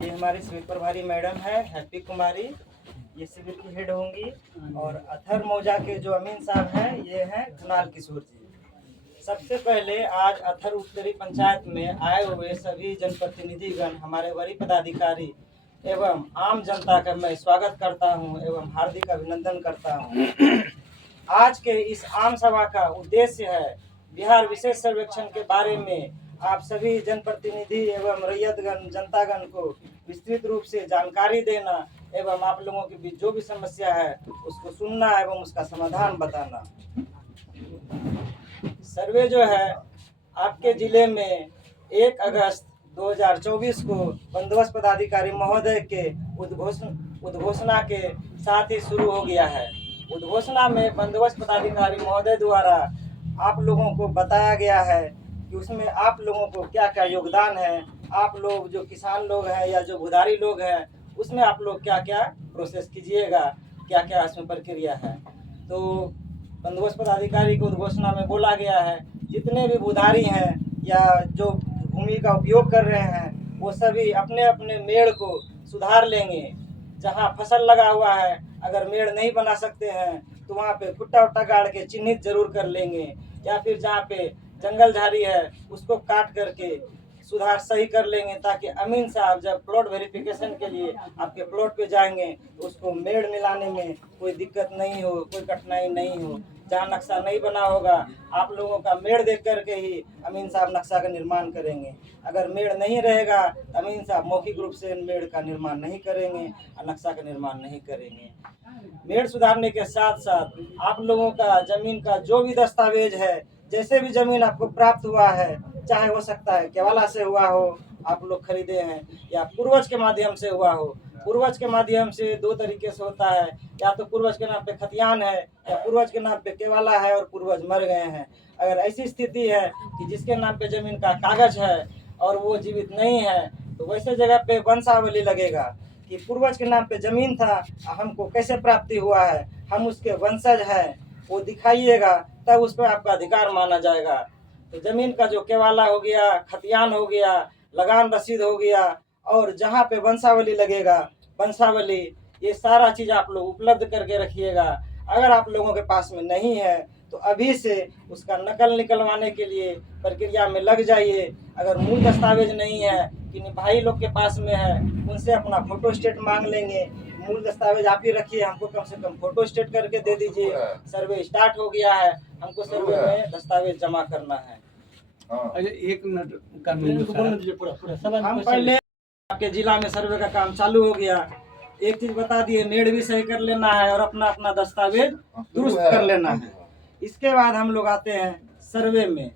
ये हमारी शिविर प्रभारी मैडम है हैप्पी कुमारी, ये शिविर की हेड होंगी। और अथर मौजा के जो अमीन साहब हैं ये हैं कुणाल किशोर जी। सबसे पहले आज अथर उत्तरी पंचायत में आए हुए सभी जनप्रतिनिधिगण, हमारे वरीय पदाधिकारी एवं आम जनता का मैं स्वागत करता हूं एवं हार्दिक अभिनंदन करता हूं। आज के इस आम सभा का उद्देश्य है बिहार विशेष सर्वेक्षण के बारे में आप सभी जनप्रतिनिधि एवं रैयतगण जनतागण को विस्तृत रूप से जानकारी देना एवं आप लोगों के बीच जो भी समस्या है उसको सुनना एवं उसका समाधान बताना। सर्वे जो है आपके जिले में 1 अगस्त 2024 को बंदोबस्त पदाधिकारी महोदय के उद्घोषणा के साथ ही शुरू हो गया है। उद्घोषणा में बंदोबस्त पदाधिकारी महोदय द्वारा आप लोगों को बताया गया है कि उसमें आप लोगों को क्या क्या योगदान है, आप लोग जो किसान लोग हैं या जो भुदारी लोग हैं उसमें आप लोग क्या क्या प्रोसेस कीजिएगा, क्या क्या इसमें प्रक्रिया है। तो बंदोबस्त पदाधिकारी को उद्घोषणा में बोला गया है जितने भी भुदारी हैं या जो भूमि का उपयोग कर रहे हैं वो सभी अपने अपने मेड़ को सुधार लेंगे। जहाँ फसल लगा हुआ है अगर मेड़ नहीं बना सकते हैं तो वहाँ पे खुट्टा उट्टा गाड़ के चिन्हित जरूर कर लेंगे, या फिर जहाँ पे जंगल झाड़ी है उसको काट करके सुधार सही कर लेंगे, ताकि अमीन साहब जब प्लॉट वेरिफिकेशन के लिए आपके प्लॉट पे जाएंगे तो उसको मेड़ मिलाने में कोई दिक्कत नहीं हो, कोई कठिनाई नहीं हो। जहाँ नक्शा नहीं बना होगा आप लोगों का मेड़ देख करके ही अमीन साहब नक्शा का निर्माण करेंगे। अगर मेड़ नहीं रहेगा तो अमीन साहब मौखिक रूप से मेड़ का निर्माण नहीं करेंगे और नक्शा का निर्माण नहीं करेंगे। मेड़ सुधारने के साथ साथ आप लोगों का जमीन का जो भी दस्तावेज है, जैसे भी जमीन आपको प्राप्त हुआ है, चाहे हो सकता है केवाला से हुआ हो, आप लोग खरीदे हैं, या पूर्वज के माध्यम से हुआ हो। पूर्वज के माध्यम से 2 तरीके से होता है, या तो पूर्वज के नाम पे खतियान है या पूर्वज के नाम पे केवाला है और पूर्वज मर गए हैं। अगर ऐसी स्थिति है कि जिसके नाम पे जमीन का कागज है और वो जीवित नहीं है तो वैसे जगह पे वंशावली लगेगा कि पूर्वज के नाम पे जमीन था, हमको कैसे प्राप्ति हुआ है, हम उसके वंशज हैं, वो दिखाइएगा, तब उस पर आपका अधिकार माना जाएगा। तो जमीन का जो केवाला हो गया, खतियान हो गया, लगान रसीद हो गया, और जहाँ पे वंशावली लगेगा वंशावली, ये सारा चीज़ आप लोग उपलब्ध करके रखिएगा। अगर आप लोगों के पास में नहीं है तो अभी से उसका नकल निकलवाने के लिए प्रक्रिया में लग जाइए। अगर मूल दस्तावेज नहीं है कि भाई लोग के पास में है, उनसे अपना फोटो स्टेट मांग लेंगे। मूल दस्तावेज आप ही रखिए, हमको कम से कम फोटो स्टेट करके दे दीजिए। सर्वे स्टार्ट हो गया है, हमको सर्वे में दस्तावेज जमा करना है। एक मिनट हम पहले आपके जिला में सर्वे का काम चालू हो गया। एक चीज बता दिए, मेड़ भी सही कर लेना है और अपना अपना दस्तावेज दुरुस्त कर लेना है। इसके बाद हम लोग आते हैं सर्वे में।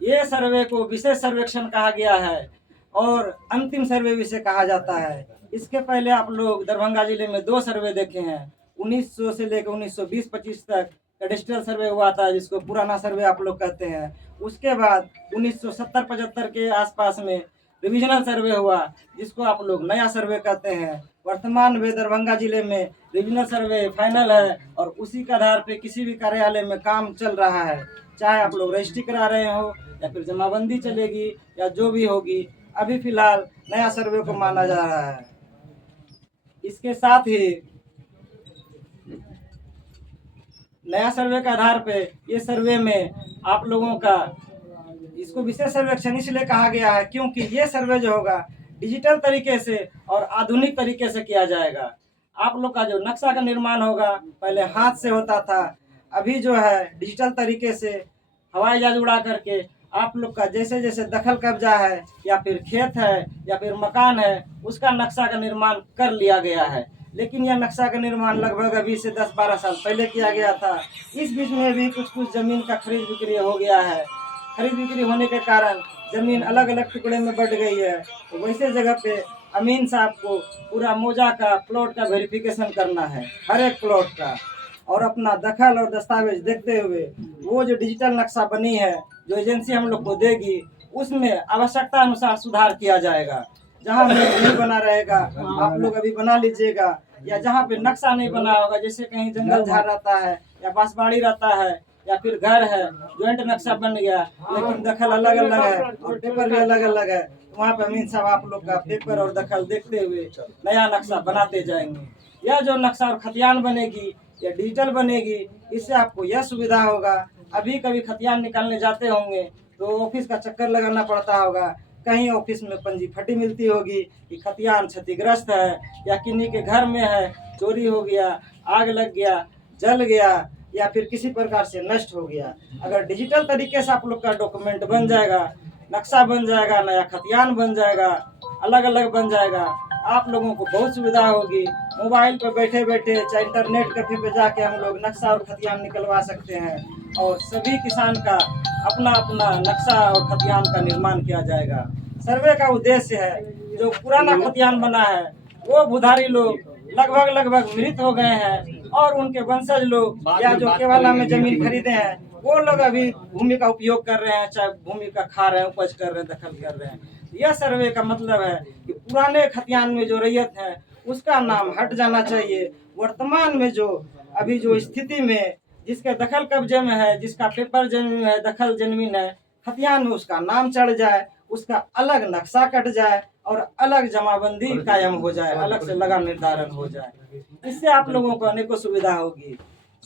ये सर्वे को विशेष सर्वेक्षण कहा गया है और अंतिम सर्वे भी से कहा जाता है। इसके पहले आप लोग दरभंगा जिले में 2 सर्वे देखे हैं। 1900 से लेकर 1920-25 तक कैडेस्ट्रियल सर्वे हुआ था, जिसको पुराना सर्वे आप लोग कहते हैं। उसके बाद 1970-75 के आसपास में रिविजनल सर्वे हुआ, जिसको आप लोग नया सर्वे कहते हैं। वर्तमान में दरभंगा जिले में रिविजनल सर्वे फाइनल है और उसी के आधार पे किसी भी कार्यालय में काम चल रहा है, चाहे आप लोग रजिस्ट्री करा रहे हो या फिर जमाबंदी चलेगी या जो भी होगी। अभी फिलहाल नया सर्वे को माना जा रहा है। इसके साथ ही नया सर्वे के आधार पे ये सर्वे में आप लोगों का, इसको विशेष सर्वेक्षण इसलिए कहा गया है क्योंकि ये सर्वे जो होगा डिजिटल तरीके से और आधुनिक तरीके से किया जाएगा। आप लोग का जो नक्शा का निर्माण होगा पहले हाथ से होता था, अभी जो है डिजिटल तरीके से हवाई जहाज उड़ा करके आप लोग का जैसे जैसे दखल कब्जा है या फिर खेत है या फिर मकान है उसका नक्शा का निर्माण कर लिया गया है। लेकिन यह नक्शा का निर्माण लगभग अभी से 10-12 साल पहले किया गया था। इस बीच में भी कुछ जमीन का खरीद बिक्री हो गया है। खरीद बिक्री होने के कारण जमीन अलग अलग टुकड़े में बढ़ गई है। तो वैसे जगह पे अमीन साहब को पूरा मौजा का प्लॉट का वेरिफिकेशन करना है, हर एक प्लॉट का, और अपना दखल और दस्तावेज देखते हुए वो जो डिजिटल नक्शा बनी है जो एजेंसी हम लोग को देगी उसमें आवश्यकता अनुसार सुधार किया जाएगा। जहाँ नहीं बना रहेगा आप लोग अभी बना लीजिएगा, या जहाँ पे नक्शा नहीं बना होगा, जैसे कहीं जंगल झाड़ रहता है या बांसबाड़ी रहता है या फिर घर है, ज्वाइंट नक्शा बन गया लेकिन दखल अलग अलग है और पेपर भी अलग अलग है, तो वहाँ पे अमीन साहब आप लोग का पेपर और दखल देखते हुए नया नक्शा बनाते जाएंगे। यह जो नक्शा और खतियान बनेगी या डिजिटल बनेगी, इससे आपको यह सुविधा होगा, अभी कभी खतियान निकालने जाते होंगे तो ऑफिस का चक्कर लगाना पड़ता होगा, कहीं ऑफिस में पंजी फटी मिलती होगी कि खतियान क्षतिग्रस्त है या किन्हीं के घर में है, चोरी हो गया, आग लग गया, जल गया या फिर किसी प्रकार से नष्ट हो गया। अगर डिजिटल तरीके से आप लोग का डॉक्यूमेंट बन जाएगा, नक्शा बन जाएगा, नया खतियान बन जाएगा, अलग अलग बन जाएगा, आप लोगों को बहुत सुविधा होगी। मोबाइल पर बैठे बैठे चाहे इंटरनेट कैफे पे जाके हम लोग नक्शा और खतियान निकलवा सकते हैं और सभी किसान का अपना अपना नक्शा और खतियान का निर्माण किया जाएगा। सर्वे का उद्देश्य है जो पुराना खतियान बना है वो भूधारी लोग लगभग मृत हो गए हैं और उनके वंशज लोग या जो केवाला में जमीन खरीदे हैं वो लोग अभी भूमि का उपयोग कर रहे हैं, चाहे भूमि का खा रहे हैं, उपज कर रहे हैं, दखल कर रहे हैं। यह सर्वे का मतलब है कि पुराने खतियान में जो रैयत है उसका नाम हट जाना चाहिए। वर्तमान में जो अभी जो स्थिति में जिसके दखल कब्जे में है, जिसका पेपर जमीन है, दखल जमीन है, खतियान में उसका नाम चढ़ जाए, उसका अलग नक्शा कट जाए और अलग जमाबंदी कायम हो जाए, अलग से लगा निर्धारण हो जाए। इससे आप लोगों को अनेकों सुविधा होगी।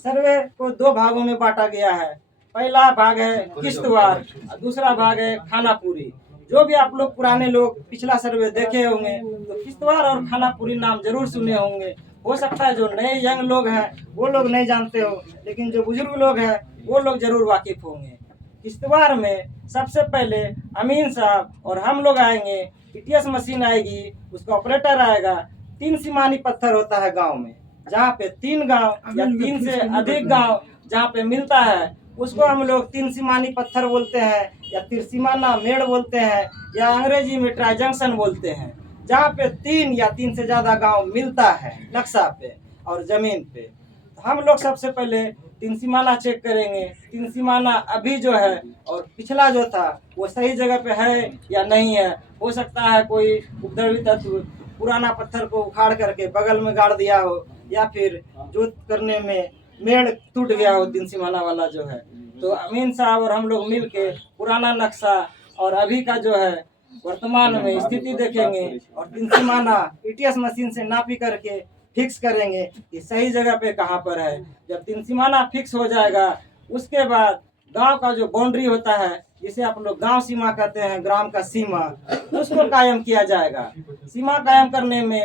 सर्वे को दो भागों में बांटा गया है। पहला भाग है किश्तवार, दूसरा भाग है खानापुरी। जो भी आप लोग पुराने लोग पिछला सर्वे देखे होंगे तो किश्तवार और खानापुरी नाम जरूर सुने होंगे। हो सकता है जो नए यंग लोग हैं वो लोग नहीं जानते हो, लेकिन जो बुजुर्ग लोग हैं वो लोग जरूर वाकिफ होंगे। किश्तवार में सबसे पहले अमीन साहब और हम लोग आएंगे, पीटीएस मशीन आएगी, उसका ऑपरेटर आएगा। 3 सीमानी पत्थर होता है गांव में, जहाँ पे 3 गांव या 3 से अधिक गांव जहाँ पे मिलता है उसको हम लोग 3 सीमानी पत्थर बोलते हैं या तिरसीमाना मेड़ बोलते हैं या अंग्रेजी में ट्राई जंक्शन बोलते हैं। जहाँ पे 3 या 3 से ज्यादा गांव मिलता है नक्शा पे और जमीन पे, तो हम लोग सबसे पहले 3 सीमाना चेक करेंगे। 3 सीमाना अभी जो है और पिछला जो था वो सही जगह पे है या नहीं है। हो सकता है कोई उपद्रवी तत्व पुराना पत्थर को उखाड़ करके बगल में गाड़ दिया हो या फिर जोत करने में मेड़ टूट गया हो 3 सीमाना वाला जो है। तो अमीन साहब और हम लोग मिल के पुराना नक्शा और अभी का जो है वर्तमान में स्थिति देखेंगे और 3 सीमाना पीटीएस मशीन से नापी करके फिक्स करेंगे कि सही जगह पे कहाँ पर है। जब 3 सीमाना फिक्स हो जाएगा उसके बाद गांव का जो बाउंड्री होता है, जिसे आप लोग गांव सीमा कहते हैं, ग्राम का सीमा, उसको कायम किया जाएगा। सीमा कायम करने में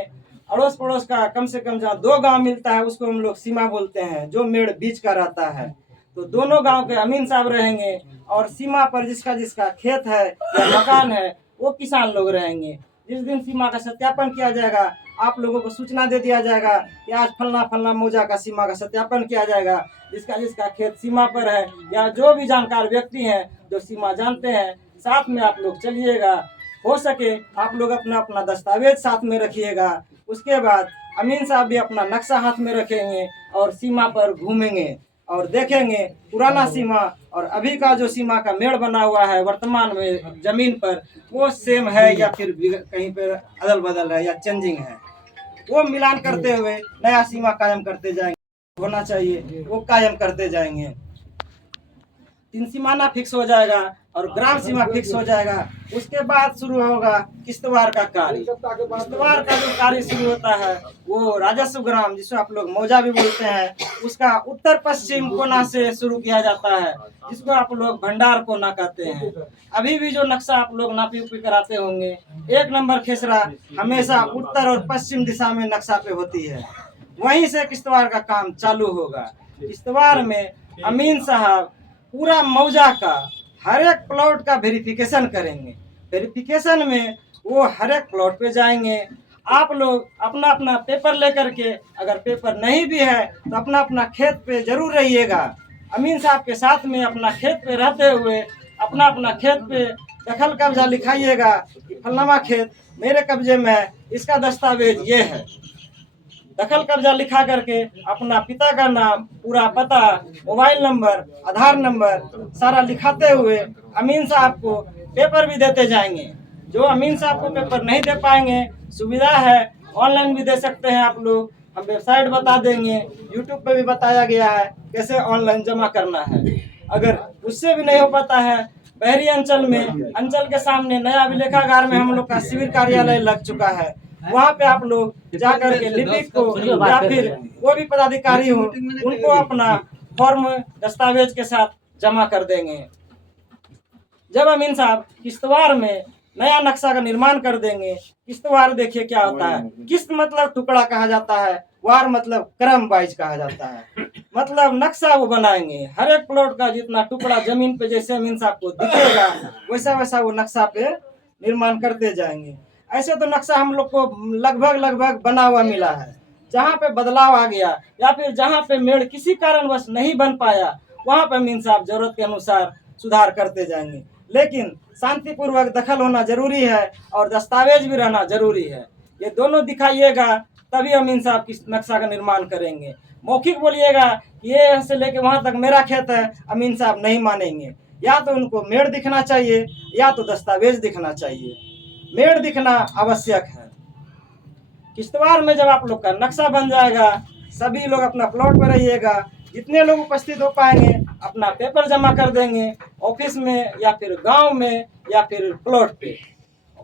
अड़ोस पड़ोस का कम से कम जहाँ 2 गांव मिलता है उसको हम लोग सीमा बोलते हैं, जो मेड़ बीच का रहता है। तो दोनों गांव के अमीन साहब रहेंगे और सीमा पर जिसका जिसका खेत है या मकान है वो किसान लोग रहेंगे। जिस दिन सीमा का सत्यापन किया जाएगा आप लोगों को सूचना दे दिया जाएगा कि आज फलना फलना मौजा का सीमा का सत्यापन किया जाएगा। जिसका जिसका खेत सीमा पर है या जो भी जानकार व्यक्ति हैं जो सीमा जानते हैं, साथ में आप लोग चलिएगा। हो सके आप लोग अपना अपना दस्तावेज साथ में रखिएगा। उसके बाद अमीन साहब भी अपना नक्शा हाथ में रखेंगे और सीमा पर घूमेंगे और देखेंगे पुराना सीमा और अभी का जो सीमा का मेड़ बना हुआ है वर्तमान में जमीन पर वो सेम है या फिर कहीं पर अदल बदल है या चेंजिंग है। वो मिलान करते हुए नया सीमा कायम करते जाएंगे, होना चाहिए वो कायम करते जाएंगे। 3 सीमाना फिक्स हो जाएगा और ग्राम सीमा फिक्स हो जाएगा। उसके बाद शुरू होगा किश्तवार का कार्य। किश्तवार का जो कार्य शुरू होता है वो राजस्व ग्राम, जिसे आप लोग मौजा भी बोलते हैं, उसका उत्तर पश्चिम कोना से शुरू किया जाता है, जिसको आप लोग भंडार कोना कहते हैं। अभी भी जो नक्शा आप लोग नापी उपी कराते होंगे, 1 नंबर खेसरा हमेशा उत्तर और पश्चिम दिशा में नक्शा पे होती है, वहीं से किश्तवार का काम चालू होगा। किश्तवार में अमीन साहब पूरा मौजा का हर एक प्लॉट का वेरिफिकेशन करेंगे। वेरिफिकेशन में वो हर एक प्लॉट पे जाएंगे। आप लोग अपना अपना पेपर लेकर के, अगर पेपर नहीं भी है तो अपना अपना खेत पे जरूर रहिएगा। अमीन साहब के साथ में अपना खेत पे रहते हुए अपना अपना खेत पे दखल कब्जा लिखाइएगा कि फलनामा खेत मेरे कब्जे में है, इसका दस्तावेज ये है। दखल कब्जा लिखा करके अपना पिता का नाम, पूरा पता, मोबाइल नंबर, आधार नंबर सारा लिखाते हुए अमीन साहब को पेपर भी देते जाएंगे। जो अमीन साहब को पेपर नहीं दे पाएंगे, सुविधा है ऑनलाइन भी दे सकते हैं आप लोग। हम वेबसाइट बता देंगे, यूट्यूब पे भी बताया गया है कैसे ऑनलाइन जमा करना है। अगर उससे भी नहीं हो पाता है, बहरी अंचल के सामने नया अभिलेखागार में हम लोग का शिविर कार्यालय लग चुका है। वहाँ पे आप लोग जाकर के लिपिक को या फिर कोई भी पदाधिकारी हो उनको अपना फॉर्म दस्तावेज के साथ जमा कर देंगे। जब अमीन साहब किश्तवाड़ में नया नक्शा का निर्माण कर देंगे, किश्तवाड़ देखिए क्या होता है, किस्त मतलब टुकड़ा कहा जाता है, वार मतलब क्रम वाइज कहा जाता है। मतलब नक्शा वो बनाएंगे, हर एक प्लॉट का जितना टुकड़ा जमीन पे जैसे अमीन साहब को दिखेगा वैसा वैसा वो नक्शा पे निर्माण करते जाएंगे। ऐसे तो नक्शा हम लोग को लगभग बना हुआ मिला है। जहाँ पे बदलाव आ गया या फिर जहाँ पे मेड़ किसी कारणवश नहीं बन पाया वहाँ पे अमीन साहब जरूरत के अनुसार सुधार करते जाएंगे। लेकिन शांतिपूर्वक दखल होना जरूरी है और दस्तावेज भी रहना जरूरी है। ये दोनों दिखाइएगा तभी अमीन साहब किस नक्शा का निर्माण करेंगे। मौखिक बोलिएगा कि ये यहाँ से लेके वहाँ तक मेरा खेत है, अमीन साहब नहीं मानेंगे। या तो उनको मेड़ दिखना चाहिए या तो दस्तावेज दिखना चाहिए। मेड़ दिखना आवश्यक है। किश्तवाड़ में जब आप लोग का नक्शा बन जाएगा, सभी लोग अपना प्लॉट पर रहिएगा। जितने लोग उपस्थित हो पाएंगे अपना पेपर जमा कर देंगे ऑफिस में या फिर गांव में या फिर प्लॉट पे।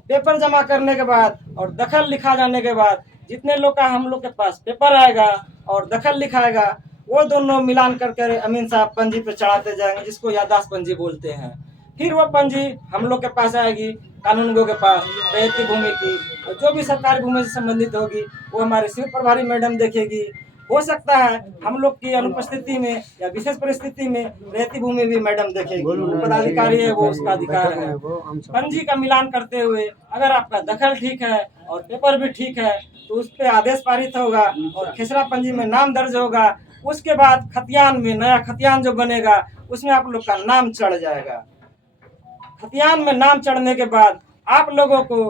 पेपर जमा करने के बाद और दखल लिखा जाने के बाद जितने लोग का हम लोग के पास पेपर आएगा और दखल लिखाएगा वो दोनों मिलान करके अमीन साहब पंजी पे चढ़ाते जाएंगे, जिसको याददाश्त पंजी बोलते हैं। फिर वो पंजी हम लोग के पास आएगी, कानूनगो के पास रहती भूमि की, और जो भी सरकारी भूमि से संबंधित होगी वो हमारे शिविर प्रभारी मैडम देखेगी। हो सकता है हम लोग की अनुपस्थिति में या विशेष परिस्थिति में रहती भूमि भी मैडम देखेगी। पदाधिकारी है वो उसका अधिकार है। पंजी का मिलान करते हुए अगर आपका दखल ठीक है और पेपर भी ठीक है तो उस पर आदेश पारित होगा और खेसरा पंजी में नाम दर्ज होगा। उसके बाद खतियान में नया खतियान जो बनेगा उसमें आप लोग का नाम चढ़ जाएगा। खतियान में नाम चढ़ने के बाद आप लोगों को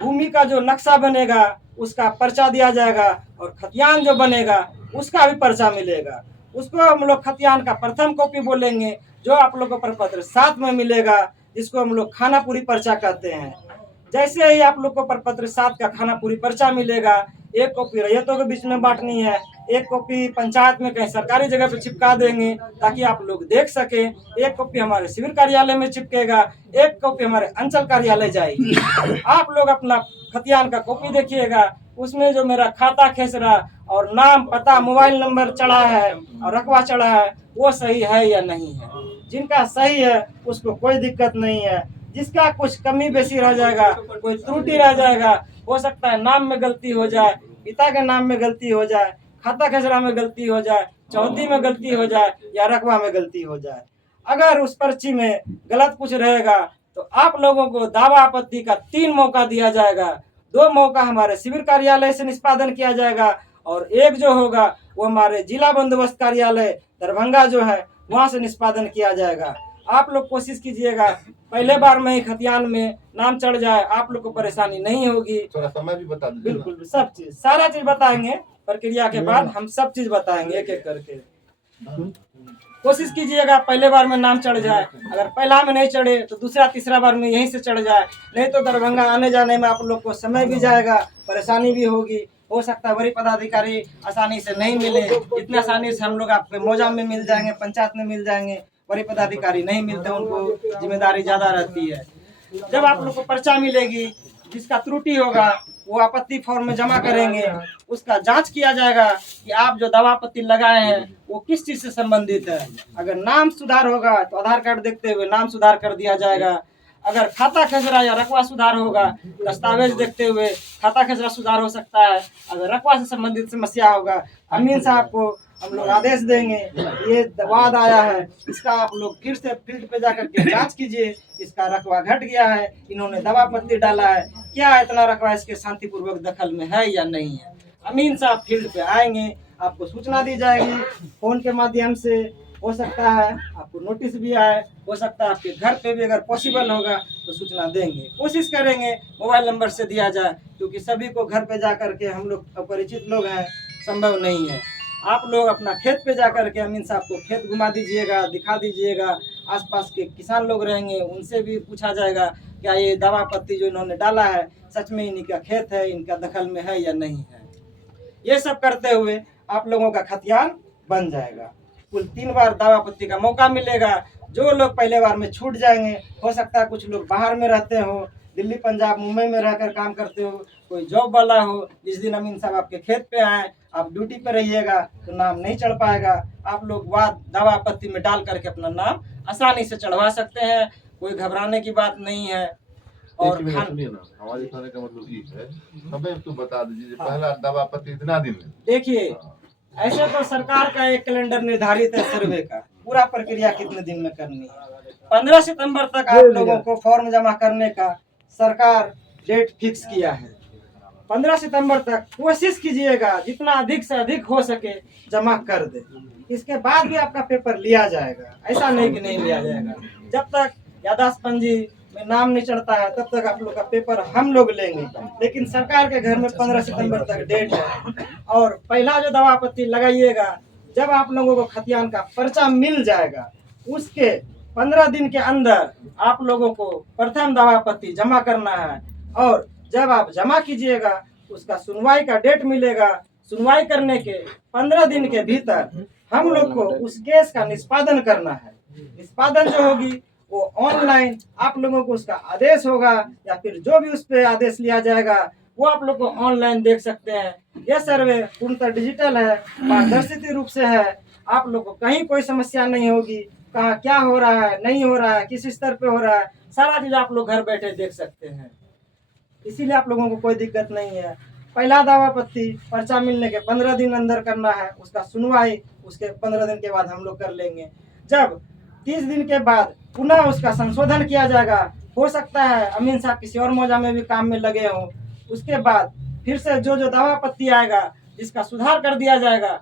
भूमि का जो नक्शा बनेगा उसका पर्चा दिया जाएगा और खतियान जो बनेगा उसका भी पर्चा मिलेगा। उसको हम लोग खतियान का प्रथम कॉपी बोलेंगे, जो आप लोगों को प्रपत्र 7 में मिलेगा, जिसको हम लोग खानापुरी पर्चा कहते हैं। जैसे ही आप लोग को प्रपत्र 7 का खानापुरी पर्चा मिलेगा, एक कॉपी रैयतों के बीच में बांटनी है, एक कॉपी पंचायत में कहीं सरकारी जगह पे चिपका देंगे ताकि आप लोग देख सके। एक कॉपी हमारे शिविर कार्यालय में चिपकेगा, एक कॉपी हमारे अंचल कार्यालय जाएगी। आप लोग अपना खतियान का कॉपी देखिएगा, उसमें जो मेरा खाता खेसरा और नाम पता मोबाइल नंबर चढ़ा है और रकबा चढ़ा है वो सही है या नहीं है। जिनका सही है उसको कोई दिक्कत नहीं है। जिसका कुछ कमी बेसी रह जाएगा, कोई त्रुटि रह जाएगा, हो सकता है नाम में गलती हो जाए, पिता के नाम में गलती हो जाए, खाता खेसरा में गलती हो जाए, चौथी में गलती हो जाए या रकबा में गलती हो जाए। अगर उस पर्ची में गलत कुछ रहेगा तो आप लोगों को दावा आपत्ति का 3 मौका दिया जाएगा। 2 मौका हमारे शिविर कार्यालय से निष्पादन किया जाएगा और एक जो होगा वो हमारे जिला बंदोबस्त कार्यालय दरभंगा जो है वहाँ से निष्पादन किया जाएगा। आप लोग कोशिश कीजिएगा पहले बार में ही खतियान में नाम चढ़ जाए, आप लोग को परेशानी नहीं होगी। थोड़ा समय भी बता दीजिए। बिल्कुल सब चीज सारा चीज बताएंगे, प्रक्रिया के बाद हम सब चीज बताएंगे एक एक करके। कोशिश कीजिएगा पहले बार में नाम चढ़ जाए, अगर पहला में नहीं चढ़े तो दूसरा तीसरा बार में यहीं से चढ़ जाए, नहीं तो दरभंगा आने जाने में आप लोग को समय भी जाएगा, परेशानी भी होगी। हो सकता है बड़ी पदाधिकारी आसानी से नहीं मिले, इतना आसानी से हम लोग आपके मौजा में मिल जाएंगे, पंचायत में मिल जाएंगे, बड़े पदाधिकारी नहीं मिलते, उनको जिम्मेदारी ज्यादा रहती है। जब आप लोग को पर्चा मिलेगी, जिसका त्रुटि होगा वो आपत्ति फॉर्म में जमा करेंगे, उसका जांच किया जाएगा कि आप जो दावा आपत्ति लगाए हैं वो किस चीज से संबंधित है। अगर नाम सुधार होगा तो आधार कार्ड देखते हुए नाम सुधार कर दिया जाएगा। अगर खाता खेसरा या रकबा सुधार होगा दस्तावेज देखते हुए खाता खेसरा सुधार हो सकता है। अगर रकबा से संबंधित समस्या होगा अमीन साहब को हम लोग आदेश देंगे, ये वाद आया है, इसका आप लोग फिर से फील्ड पे जाकर के जांच कीजिए, इसका रकबा घट गया है, इन्होंने दवा पत्ती डाला है, क्या इतना रकबा इसके शांतिपूर्वक दखल में है या नहीं है। अमीन साहब फील्ड पे आएंगे, आपको सूचना दी जाएगी फोन के माध्यम से, हो सकता है आपको नोटिस भी आए, हो सकता है आपके घर पे भी अगर पॉसिबल होगा तो सूचना देंगे। कोशिश करेंगे मोबाइल नंबर से दिया जाए, क्योंकि सभी को घर पे जा करके हम लोग अपरिचित लोग हैं, संभव नहीं है। आप लोग अपना खेत पे जा करके अमीन साहब को खेत घुमा दीजिएगा, दिखा दीजिएगा। आसपास के किसान लोग रहेंगे उनसे भी पूछा जाएगा क्या ये दवा पत्ती जो इन्होंने डाला है सच में इन्हीं का खेत है, इनका दखल में है या नहीं है। ये सब करते हुए आप लोगों का खतियान बन जाएगा। कुल 3 बार दावा आपत्ति का मौका मिलेगा। जो लोग पहले बार में छूट जाएंगे, हो सकता है कुछ लोग बाहर में रहते हो, दिल्ली, पंजाब, मुंबई में रहकर काम करते हो, कोई जॉब वाला हो, जिस दिन अमीन साहब आपके खेत पे आए, आप ड्यूटी पे रहिएगा तो नाम नहीं चढ़ पाएगा। आप लोग वाद दावा आपत्ति में डाल करके अपना नाम आसानी से चढ़वा सकते हैं, कोई घबराने की बात नहीं है। और सुनिए ना, हमारे कहने का मतलब ये है, समय तो बता दीजिए पहला दावा आपत्ति इतना दिन में। देखिए, ऐसे तो सरकार का एक कैलेंडर निर्धारित है सर्वे का, पूरा प्रक्रिया कितने दिन में करनी है। 15 सितंबर तक आप लोगों को फॉर्म जमा करने का सरकार डेट फिक्स किया है। 15 सितंबर तक कोशिश कीजिएगा जितना अधिक से अधिक हो सके जमा कर दे। इसके बाद भी आपका पेपर लिया जाएगा, ऐसा नहीं कि नहीं लिया जाएगा। जब तक याददाश्त पंजी में नाम नहीं चढ़ता है तब तक आप लोग का पेपर हम लोग लेंगे। लेकिन सरकार के घर में 15 सितंबर तक डेट है। और पहला जो दावा आपत्ति लगाइएगा, जब आप लोगों को खतियान का पर्चा मिल जाएगा, उसके 15 दिन के अंदर आप लोगों को प्रथम दावा आपत्ति जमा करना है। और जब आप जमा कीजिएगा, उसका सुनवाई का डेट मिलेगा। सुनवाई करने के 15 दिन के भीतर हम लोग को उस केस का निष्पादन करना है। निष्पादन जो होगी वो ऑनलाइन आप लोगों को उसका आदेश होगा, या फिर जो भी उस पर आदेश लिया जाएगा वो आप लोग को ऑनलाइन देख सकते हैं। यह सर्वे पूर्णतः डिजिटल है, पारदर्शी रूप से है। आप लोग को कहीं कोई समस्या नहीं होगी, कहाँ क्या हो रहा है, नहीं हो रहा है, किस स्तर पे हो रहा है, सारा चीज आप लोग घर बैठे देख सकते हैं। इसीलिए आप लोगों को कोई दिक्कत नहीं है। पहला दावा आपत्ति पर्चा मिलने के 15 दिन अंदर करना है, उसका सुनवाई उसके 15 दिन के बाद हम लोग कर लेंगे। जब 30 दिन के बाद पुनः उसका संशोधन किया जाएगा, हो सकता है अमीन साहब किसी और मौजा में भी काम में लगे हों, उसके बाद फिर से जो दावा आपत्ति आएगा जिसका सुधार कर दिया जाएगा,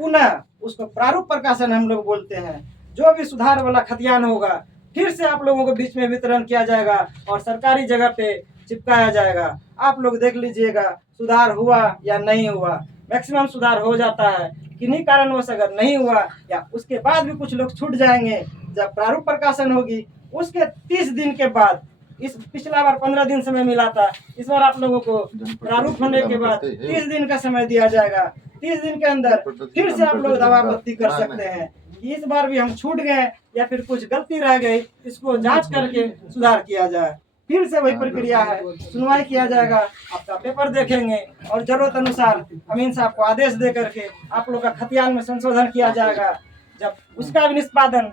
पुनः उसको प्रारूप प्रकाशन हम लोग बोलते हैं। जो भी सुधार वाला खतियान होगा फिर से आप लोगों को बीच में वितरण किया जाएगा और सरकारी जगह पे चिपकाया जाएगा। आप लोग देख लीजिएगा सुधार हुआ या नहीं हुआ। मैक्सिमम सुधार हो जाता है, किन्हीं कारणवश अगर नहीं हुआ या उसके बाद भी कुछ लोग छूट जाएंगे, जब प्रारूप प्रकाशन होगी उसके 30 दिन के बाद, इस पिछला बार 15 दिन समय मिला था, इस बार आप लोगों को प्रारूप होने के बाद 30 दिन का समय दिया जाएगा। 30 दिन के अंदर फिर से आप लोग दावा आपत्ति कर सकते हैं। इस बार भी हम छूट गए या फिर कुछ गलती रह गई, इसको जांच करके सुधार किया जाए। फिर से वही प्रक्रिया है, सुनवाई किया जाएगा, आपका पेपर देखेंगे और जरूरत अनुसार अमीन साहब को आदेश दे करके आप लोग का खतियान में संशोधन किया जाएगा। जब उसका भी निष्पादन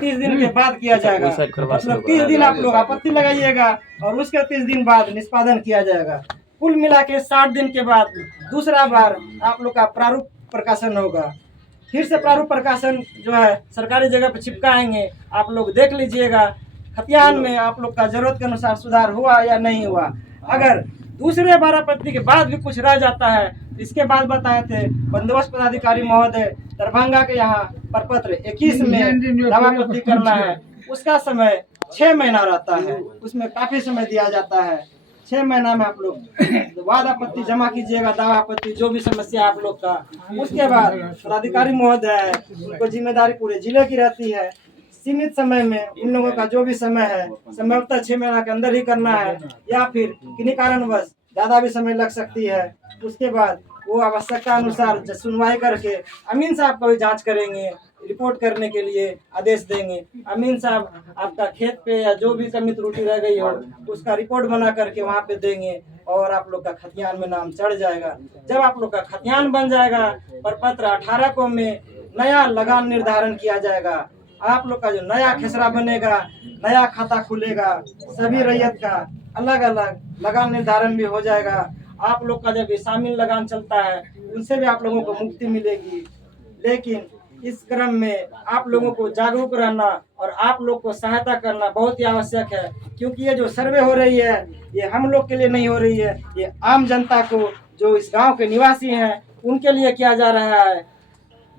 30 दिन के बाद किया जाएगा, मतलब 30 दिन आप लोग आपत्ति लगाइएगा और उसके 30 दिन बाद निष्पादन किया जाएगा। कुल मिला के 60 दिन के बाद दूसरा बार आप लोग का प्रारूप प्रकाशन होगा। फिर से प्रारूप प्रकाशन जो है सरकारी जगह पर चिपकाएंगे, आप लोग देख लीजिएगा खतियान में आप लोग का जरूरत के अनुसार सुधार हुआ या नहीं हुआ। अगर दूसरे बार आपत्ति के बाद भी कुछ रह जाता है, इसके बाद बताए थे बंदोबस्त पदाधिकारी महोदय दरभंगा के यहाँ प्रपत्र 21 में दावा आपत्ति करना है। उसका समय 6 महीना रहता है, उसमें काफी समय दिया जाता है। 6 महीना में आप लोग वाद आपत्ति जमा कीजिएगा, दावा आपत्ति जो भी समस्या आप लोग का। उसके बाद पदाधिकारी महोदय है, उनको जिम्मेदारी पूरे जिले की रहती है। सीमित समय में इन लोगों का जो भी समय है संभवतः 6 महीना के अंदर ही करना है, या फिर किन्हीं कारणवश ज्यादा भी समय लग सकती है। उसके बाद वो आवश्यकता अनुसार सुनवाई करके अमीन साहब का भी जांच करेंगे, रिपोर्ट करने के लिए आदेश देंगे। अमीन साहब आपका खेत पे या जो भी कमी त्रुटि रह गई हो उसका रिपोर्ट बना करके वहाँ पे देंगे और आप लोग का खतियान में नाम चढ़ जाएगा। जब आप लोग का खतियान बन जाएगा, प्रपत्र 18 को में नया लगान निर्धारण किया जाएगा। आप लोग का जो नया खेसरा बनेगा, नया खाता खुलेगा, सभी रैयत का अलग अलग लगान निर्धारण भी हो जाएगा। आप लोग का जब ये शामिल लगान चलता है उनसे भी आप लोगों को मुक्ति मिलेगी। लेकिन इस क्रम में आप लोगों को जागरूक रहना और आप लोग को सहायता करना बहुत ही आवश्यक है, क्योंकि ये जो सर्वे हो रही है ये हम लोग के लिए नहीं हो रही है, ये आम जनता को जो इस गांव के निवासी हैं उनके लिए किया जा रहा है।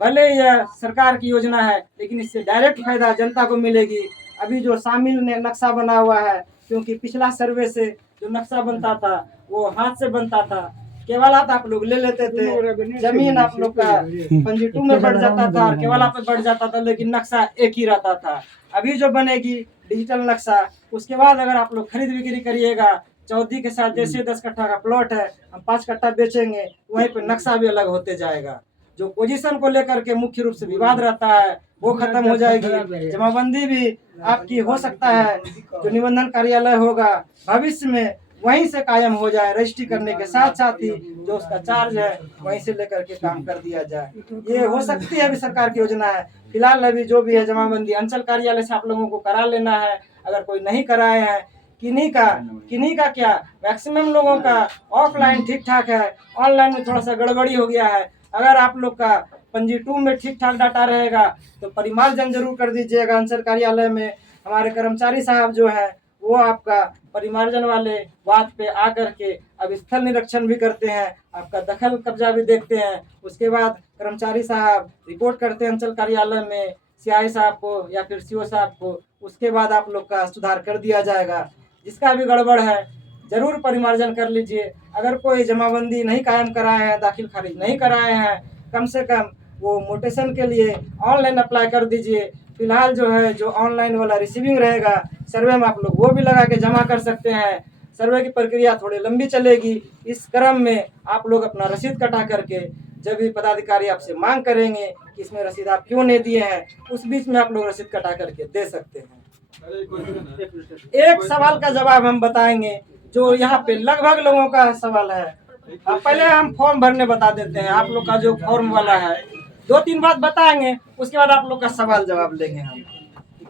भले यह सरकार की योजना है लेकिन इससे डायरेक्ट फायदा जनता को मिलेगी। अभी जो शामिल ने नक्शा बना हुआ है, क्योंकि पिछला सर्वे से जो नक्शा बनता था वो हाथ से बनता था, केवलात आप लोग ले लेते थे, जमीन आप लोग का पंजी 2 में बढ़ जाता था और केवला पे बढ़ जाता था, लेकिन नक्शा एक ही रहता था। अभी जो बनेगी डिजिटल नक्शा, उसके बाद अगर आप लोग खरीद बिक्री करिएगा चौधरी के साथ, जैसे 10 कट्ठा का प्लॉट है हम 5 कट्ठा बेचेंगे, वहीं पे नक्शा भी अलग होते जाएगा। जो पोजीशन को लेकर के मुख्य रूप से विवाद रहता है वो खत्म हो जाएगी। जमाबंदी भी आपकी हो सकता है, जो निबंधन कार्यालय होगा भविष्य में वहीं से कायम हो जाए, रजिस्ट्री करने के साथ साथ ही जो उसका चार्ज है वहीं से लेकर के काम कर दिया जाए। ये हो सकती है, अभी सरकार की योजना है। फिलहाल अभी जो भी है जमाबंदी अंचल कार्यालय से आप लोगों को करा लेना है। अगर कोई नहीं कराए हैं, किन्हीं का क्या, मैक्सिमम लोगों का ऑफलाइन ठीक ठाक है, ऑनलाइन में थोड़ा सा गड़बड़ी हो गया है। अगर आप लोग का पंजी 2 में ठीक ठाक डाटा रहेगा तो परिमार्जन जरूर कर दीजिएगा। अंचल कार्यालय में हमारे कर्मचारी साहब जो है वो आपका परिमार्जन वाले बात पे आकर के अब स्थल निरीक्षण भी करते हैं, आपका दखल कब्जा भी देखते हैं। उसके बाद कर्मचारी साहब रिपोर्ट करते हैं अंचल कार्यालय में सीआई साहब को या फिर सीओ साहब को। उसके बाद आप लोग का सुधार कर दिया जाएगा। जिसका भी गड़बड़ है जरूर परिमार्जन कर लीजिए। अगर कोई जमाबंदी नहीं कायम कराए हैं, दाखिल खारिज नहीं कराए हैं, कम से कम वो मोटेशन के लिए ऑनलाइन अप्लाई कर दीजिए। फिलहाल जो है जो ऑनलाइन वाला रिसीविंग रहेगा सर्वे में आप लोग वो भी लगा के जमा कर सकते हैं। सर्वे की प्रक्रिया थोड़ी लंबी चलेगी। इस क्रम में आप लोग अपना रसीद कटा करके जब भी पदाधिकारी आपसे मांग करेंगे कि इसमें रसीद आप क्यों नहीं दिए हैं, उस बीच में आप लोग रसीद कटा करके दे सकते हैं। एक सवाल का जवाब हम बताएंगे जो यहाँ पे लगभग लोगों का सवाल है। अब पहले हम फॉर्म भरने बता देते हैं। आप लोग का जो फॉर्म वाला है 2-3 बात बताएंगे, उसके बाद आप लोग का सवाल जवाब लेंगे हम।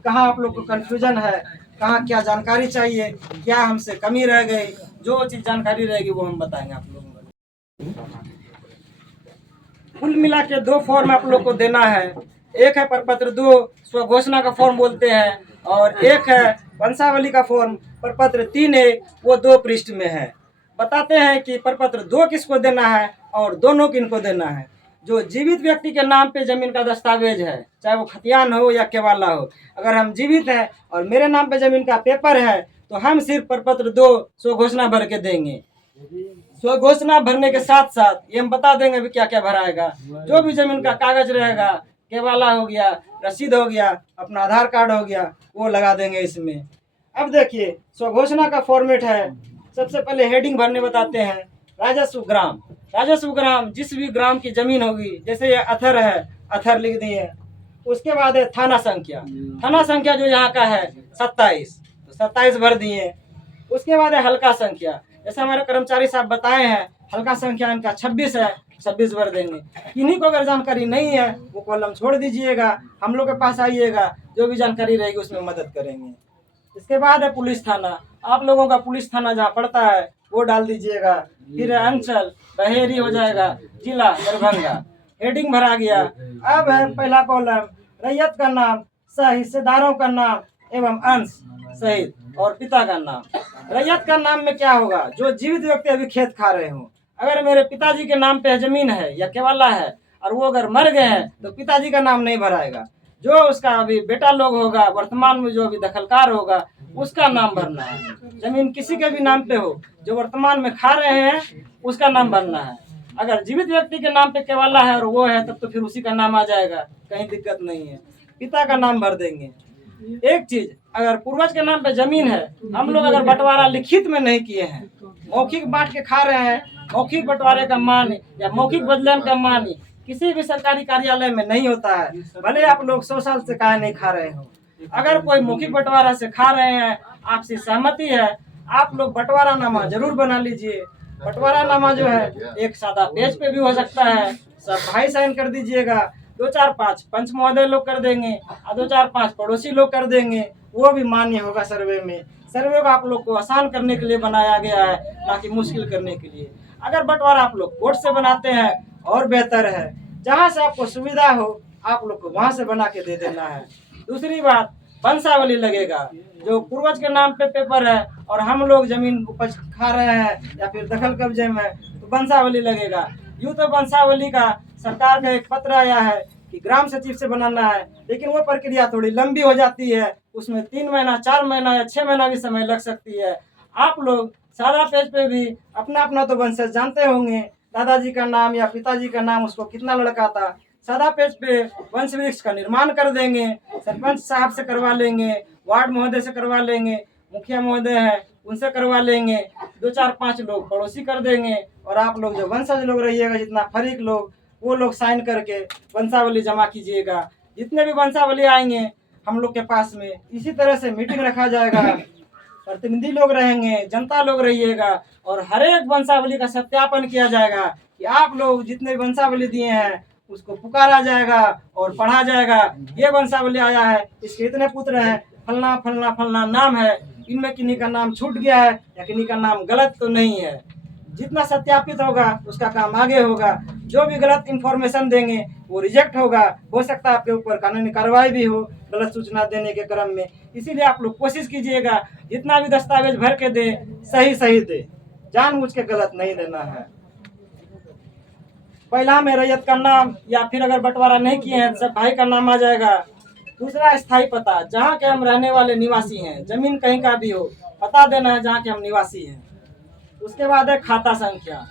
कहाँ आप लोग को कंफ्यूजन है, कहाँ क्या जानकारी चाहिए, क्या हमसे कमी रह गई, जो चीज जानकारी रहेगी वो हम बताएंगे आप लोगों को। कुल मिला के 2 फॉर्म आप लोग को देना है। एक है प्रपत्र 2 स्वघोषणा का फॉर्म बोलते हैं, और एक है वंशावली का फॉर्म प्रपत्र 3 है, वो 2 पृष्ठ में है। बताते हैं कि प्रपत्र 2 किसको देना है और दोनों किनको देना है। जो जीवित व्यक्ति के नाम पे जमीन का दस्तावेज है, चाहे वो खतियान हो या केवाला हो, अगर हम जीवित हैं और मेरे नाम पे जमीन का पेपर है तो हम सिर्फ प्रपत्र 2 स्वघोषणा भर के देंगे। स्वघोषणा भरने के साथ साथ ये हम बता देंगे भी क्या क्या भराएगा। जो भी जमीन का कागज रहेगा, केवाला हो गया, रसीद हो गया, अपना आधार कार्ड हो गया, वो लगा देंगे इसमें। अब देखिए स्वघोषणा का फॉर्मेट है। सबसे पहले हेडिंग भरने बताते हैं। राजस्व ग्राम, राजस्व ग्राम जिस भी ग्राम की जमीन होगी, जैसे ये अथर है, अथर लिख दिए। उसके बाद है थाना संख्या, थाना संख्या जो यहाँ का है 27, तो 27 भर दिए। उसके बाद है हल्का संख्या, जैसे हमारे कर्मचारी साहब बताए हैं हल्का संख्या इनका 26 है, 26 भर देंगे। किन्हीं को अगर जानकारी नहीं है वो कॉलम छोड़ दीजिएगा, हम लोग के पास आइएगा, जो भी जानकारी रहेगी उसमें मदद करेंगे। इसके बाद है पुलिस थाना, आप लोगों का पुलिस थाना जहाँ पड़ता है वो डाल दीजिएगा। फिर अंचल बहेरी हो जाएगा, जिला दरभंगा, हेडिंग भरा गया। अब है पहला कॉलम रैयत का नाम सह हिस्सेदारों का नाम एवं अंश सहित और पिता का नाम। रैयत का नाम में क्या होगा, जो जीवित व्यक्ति अभी खेत खा रहे हो। अगर मेरे पिताजी के नाम पे जमीन है या केवाला है और वो अगर मर गए हैं तो पिताजी का नाम नहीं भराएगा। जो उसका अभी बेटा लोग होगा, वर्तमान में जो अभी दखलकार होगा, उसका नाम भरना है। जमीन किसी के भी नाम पे हो, जो वर्तमान में खा रहे हैं उसका नाम भरना है। अगर जीवित व्यक्ति के नाम पे केवाला है और वो है तब तो फिर उसी का नाम आ जाएगा, कहीं दिक्कत नहीं है। पिता का नाम भर देंगे। एक चीज, अगर पूर्वज के नाम पे जमीन है, हम लोग अगर बंटवारा लिखित में नहीं किए हैं, मौखिक बांट के खा रहे हैं, मौखिक बंटवारे का मान या मौखिक बदलन का मान किसी भी सरकारी कार्यालय में नहीं होता है। भले आप लोग 100 साल से काहे नहीं खा रहे हो, अगर कोई मौखिक बंटवारा से खा रहे हैं, आपसे सहमति है, आप लोग बंटवारा नामा जरूर बना लीजिए। बंटवारा नामा जो है एक सादा पेज पे भी हो सकता है, सब भाई साइन कर दीजिएगा। 2-4-5 पंच महोदय लोग कर देंगे और 2-4-5 पड़ोसी लोग कर देंगे, वो भी मान्य होगा सर्वे में। सर्वे को आप लोग को आसान करने के लिए बनाया गया है, ना कि मुश्किल करने के लिए। अगर बंटवारा आप लोग कोर्ट से बनाते हैं और बेहतर है, जहाँ से आपको सुविधा हो आप लोग को वहाँ से बना के दे देना है। दूसरी बात, वंशावली लगेगा। जो पूर्वज के नाम पे पेपर है और हम लोग जमीन उपज खा रहे हैं या फिर दखल कब्जे में, तो वंशावली लगेगा। यूँ तो वंशावली का सरकार का एक पत्र आया है कि ग्राम सचिव से बनाना है, लेकिन वो प्रक्रिया थोड़ी लंबी हो जाती है, उसमें 3 महीना, 4 महीना या 6 महीना भी समय लग सकती है। आप लोग सादा पेज पे भी अपना अपना तो वंशज जानते होंगे, दादाजी का नाम या पिताजी का नाम, उसको कितना लड़का था। सादा पेज पे वंश वृक्ष का निर्माण कर देंगे, सरपंच साहब से करवा लेंगे, वार्ड महोदय से करवा लेंगे, मुखिया महोदय हैं उनसे करवा लेंगे, 2-4-5 लोग पड़ोसी कर देंगे, और आप लोग जो वंशज लोग रहिएगा, जितना फरीक लोग, वो लोग साइन करके वंशावली जमा कीजिएगा। जितने भी वंशावली आएंगे हम लोग के पास में इसी तरह से मीटिंग रखा जाएगा, प्रतिनिधि लोग रहेंगे, जनता लोग रहिएगा और हर एक वंशावली का सत्यापन किया जाएगा कि आप लोग जितने वंशावली दिए हैं उसको पुकारा जाएगा और पढ़ा जाएगा। ये वंशावली आया है, इसके इतने पुत्र हैं, फलना फलना फलना नाम है, इनमें किन्हीं का नाम छूट गया है या किन्हीं का नाम गलत तो नहीं है। जितना सत्यापित होगा उसका काम आगे होगा। जो भी गलत इंफॉर्मेशन देंगे वो रिजेक्ट होगा। हो सकता है आपके ऊपर कानूनी कार्रवाई भी हो गलत सूचना देने के क्रम में। इसीलिए आप लोग कोशिश कीजिएगा जितना भी दस्तावेज भर के दे सही सही दे, जानबूझ के गलत नहीं देना है। पहला में रैयत का नाम या फिर अगर बंटवारा नहीं किए हैं सब भाई का नाम आ जाएगा। दूसरा स्थायी पता, जहाँ के हम रहने वाले निवासी हैं, जमीन कहीं का भी हो पता देना है जहाँ के हम निवासी हैं। उसके बाद है खाता संख्या,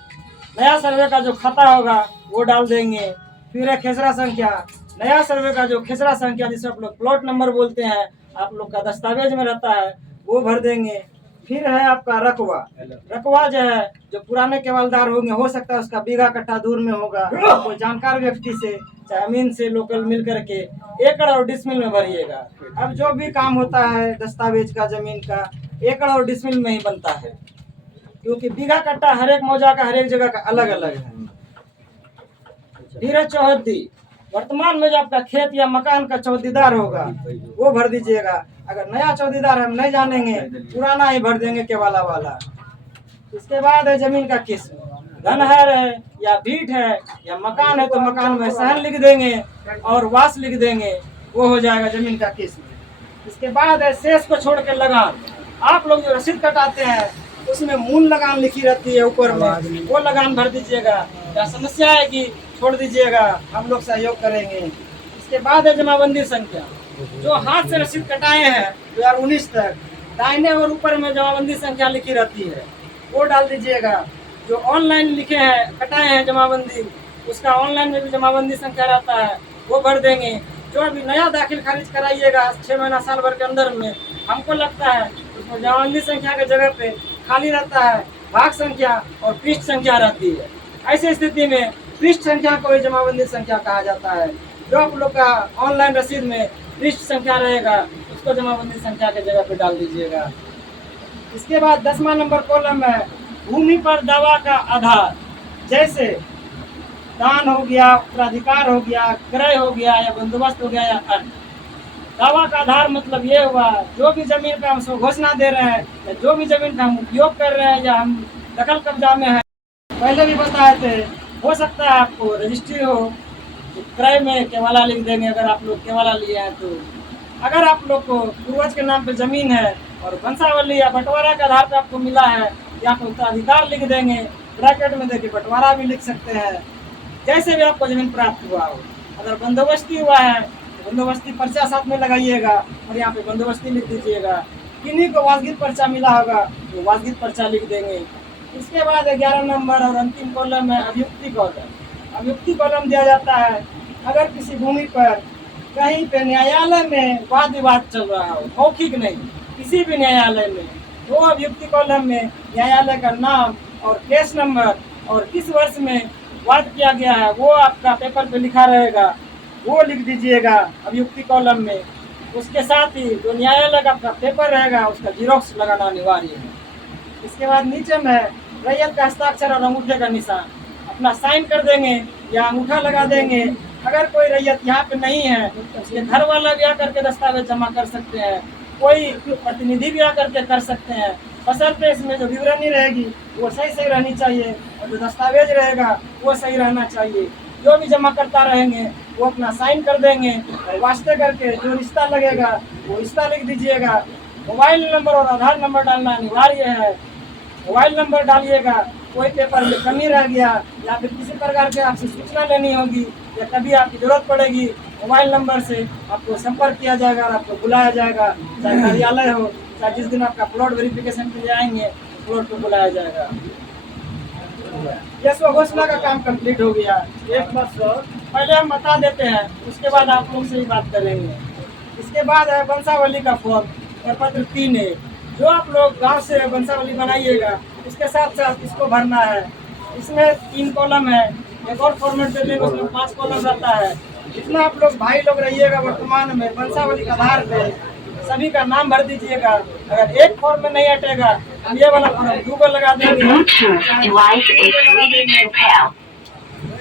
नया सर्वे का जो खाता होगा वो डाल देंगे। फिर है खेसरा संख्या, नया सर्वे का जो खेसरा संख्या जिसे आप लोग प्लॉट नंबर बोलते हैं, आप लोग का दस्तावेज में रहता है वो भर देंगे। फिर है आपका रकबा, रकबा जो है जो पुराने केवलदार होंगे, हो सकता है उसका बीघा कट्टा दूर में होगा, कोई जानकार व्यक्ति से चाहे अमीन से लोकल मिल करके एकड़ और डिसमिल में भरिएगा। अब जो भी काम होता है दस्तावेज का जमीन का एकड़ और डिसमिल में ही बनता है, क्योंकि बीघा कट्टा हर एक मौजा का हर एक जगह का अलग अलग है। फिर है चौहद्दी, वर्तमान में जो आपका खेत या मकान का चौहद्दीदार होगा वो भर दीजिएगा। अगर नया चौहद्दीदार हम नहीं जानेंगे, पुराना ही भर देंगे केवाला वाला। इसके बाद है जमीन का किस्म, धनहर है या भीट है या मकान है तो मकान में सहन लिख देंगे और वास लिख देंगे, वो हो जाएगा जमीन का किस्म। इसके बाद है शेष को छोड़ के लगान, आप लोग जो रसीद कटाते हैं उसमें मूल लगान लिखी रहती है ऊपर में, वो लगान भर दीजिएगा। क्या समस्या है कि छोड़ दीजिएगा, हम लोग सहयोग करेंगे। इसके बाद है जमाबंदी संख्या, जो हाथ से रसीद कटाए हैं 2019 तक, दाहिने और ऊपर में जमाबंदी संख्या लिखी रहती है वो डाल दीजिएगा। जो ऑनलाइन लिखे हैं कटाए हैं जमाबंदी, उसका ऑनलाइन में भी जमाबंदी संख्या रहता है वो भर देंगे। जो अभी नया दाखिल खारिज कराइएगा 6 महीना साल भर के अंदर में, हमको लगता है उसमें जमाबंदी संख्या के जगह पे खाली रहता है भाग संख्या और पृष्ठ संख्या रहती है। ऐसी स्थिति में पृष्ठ संख्या को ही जमाबंदी संख्या कहा जाता है। जो आप लोग का ऑनलाइन रसीद में पृष्ठ संख्या रहेगा उसको जमाबंदी संख्या के जगह पे डाल दीजिएगा। इसके बाद 10वां नंबर कॉलम है भूमि पर दावा का आधार, जैसे दान हो गया, उत्तराधिकार हो गया, क्रय हो गया या बंदोबस्त हो गया या अन्य। दावा का आधार मतलब ये हुआ जो भी जमीन का हम घोषणा दे रहे हैं या जो भी जमीन का हम उपयोग कर रहे हैं या हम दखल कब्जा में है, पहले भी बताए थे, हो सकता है आपको रजिस्ट्री हो तो क्रय में केवाला लिख देंगे अगर आप लोग केवाला लिए हैं तो। अगर आप लोग को पूर्वज के नाम पे जमीन है और वंशावली या बंटवारा के आधार पर आपको मिला है या आपको उत्तराधिकार लिख देंगे, ब्रैकेट में देखिए बंटवारा भी लिख सकते हैं, जैसे भी आपको जमीन प्राप्त हुआ हो। अगर बंदोबस्ती हुआ है तो बंदोबस्ती पर्चा साथ में लगाइएगा और यहाँ पे बंदोबस्ती लिख दीजिएगा। किन्हीं को वाजगीर पर्चा मिला होगा तो वाजगीर पर्चा लिख देंगे। इसके बाद 11 नंबर और अंतिम कॉलम है अभियुक्ति कॉलम। अभियुक्ति कॉलम दिया जाता है अगर किसी भूमि पर कहीं पे न्यायालय में वाद विवाद चल रहा हो, मौखिक नहीं, किसी भी न्यायालय में, तो अभियुक्ति कॉलम में न्यायालय का नाम और केस नंबर और किस वर्ष में वाद किया गया है वो आपका पेपर पे लिखा रहेगा, वो लिख दीजिएगा अभियुक्ति कॉलम में। उसके साथ ही जो न्यायालय का आपका पेपर रहेगा उसका जीरोक्स लगाना अनिवार्य है। इसके बाद नीचे में रैयत का हस्ताक्षर और अंगूठे का निशान, अपना साइन कर देंगे या अंगूठा लगा देंगे। अगर कोई रैयत यहाँ पे नहीं है तो उसके घर वाला भी आकर के दस्तावेज जमा कर सकते हैं, कोई प्रतिनिधि भी आकर के कर सकते हैं, बशर्ते इसमें जो विवरणी रहेगी वो सही सही रहनी चाहिए और जो दस्तावेज रहेगा वो सही रहना चाहिए। जो भी जमा करता रहेंगे वो अपना साइन कर देंगे और वास्ते करके जो रिश्ता लगेगा वो रिश्ता लिख दीजिएगा। मोबाइल नंबर और आधार नंबर डालना अनिवार्य है। मोबाइल नंबर डालिएगा, कोई पेपर में कमी रह गया या फिर किसी प्रकार के आपसे सूचना लेनी होगी या कभी आपकी जरूरत पड़ेगी, मोबाइल नंबर से आपको संपर्क किया जाएगा और आपको बुलाया जाएगा, चाहे कार्यालय हो चाहे जिस दिन आपका प्लॉट वेरिफिकेशन के लिए आएंगे प्लॉट को बुलाया जाएगा। ये स्वघोषणा का काम कंप्लीट हो गया। एक बात पहले हम बता देते हैं, उसके बाद आप लोग से ही बात करेंगे। इसके बाद है वंशावली का फॉर्म प्रपत्र 3A, जो आप लोग गांव से वंशावली बनाइएगा उसके साथ साथ इसको भरना है। इसमें 3 कॉलम है, एक और फॉर्मेट दे देंगे, उसमें 5 कॉलम रहता है। जितना आप लोग भाई लोग रहिएगा वर्तमान में वंशावली के आधार पे सभी का नाम भर दीजिएगा। अगर एक फॉर्म में नहीं हटेगा हम ये वाला फॉर्म 2 को लगा देंगे,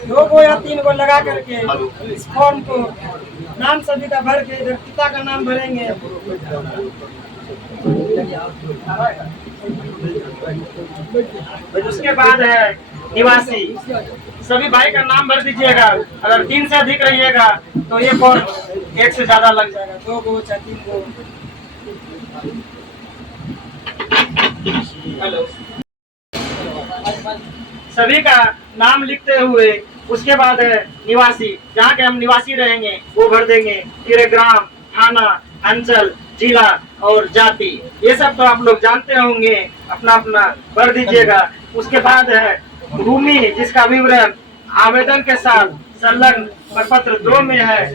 2 को या 3 को लगा करके इस फॉर्म को नाम सभी का भर के इधर पिता का नाम भरेंगे। उसके बाद है निवासी, सभी भाई का नाम भर दीजिएगा। अगर 3 से अधिक रहिएगा तो ये फॉर्म 1 से ज्यादा लग जाएगा, 2 को चाहे 3 को। हेलो, सभी का नाम लिखते हुए उसके बाद है निवासी, जहाँ के हम निवासी रहेंगे वो भर देंगे। फिर ग्राम, थाना, अंचल, जिला और जाति, ये सब तो आप लोग जानते होंगे, अपना अपना भर दीजिएगा। उसके बाद है भूमि, जिसका विवरण आवेदन के साथ संलग्न प्रपत्र 2 में है,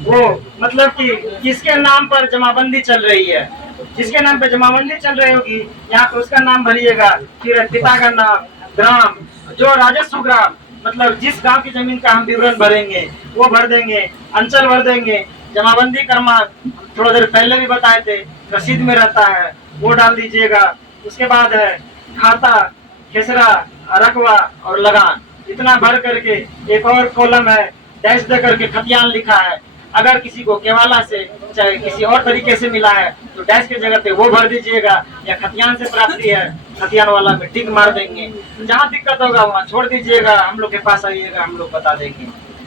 वो मतलब कि किसके नाम पर जमाबंदी चल रही है, जिसके नाम पे जमाबंदी चल रही होगी यहाँ पे उसका नाम भरिएगा। फिर पिता का नाम, ग्राम, जो राजस्व ग्राम मतलब जिस गांव की जमीन का हम विवरण भरेंगे वो भर देंगे। अंचल भर देंगे। जमाबंदी क्रमांक थोड़ा देर पहले भी बताए थे, रसीद में रहता है, वो डाल दीजिएगा। उसके बाद है खाता, खेसरा, रकबा और लगान, इतना भर करके एक और कॉलम है डैश दे करके खतियान लिखा है। अगर किसी को केवाला से चाहे किसी और तरीके से मिला है तो डैश की जगह पे वो भर दीजिएगा, या खतियान से प्राप्ति है खतियान वाला में टिक मार देंगे। जहाँ दिक्कत होगा वहाँ छोड़ दीजिएगा, हम लोग के पास आइएगा, हम लोग बता देंगे।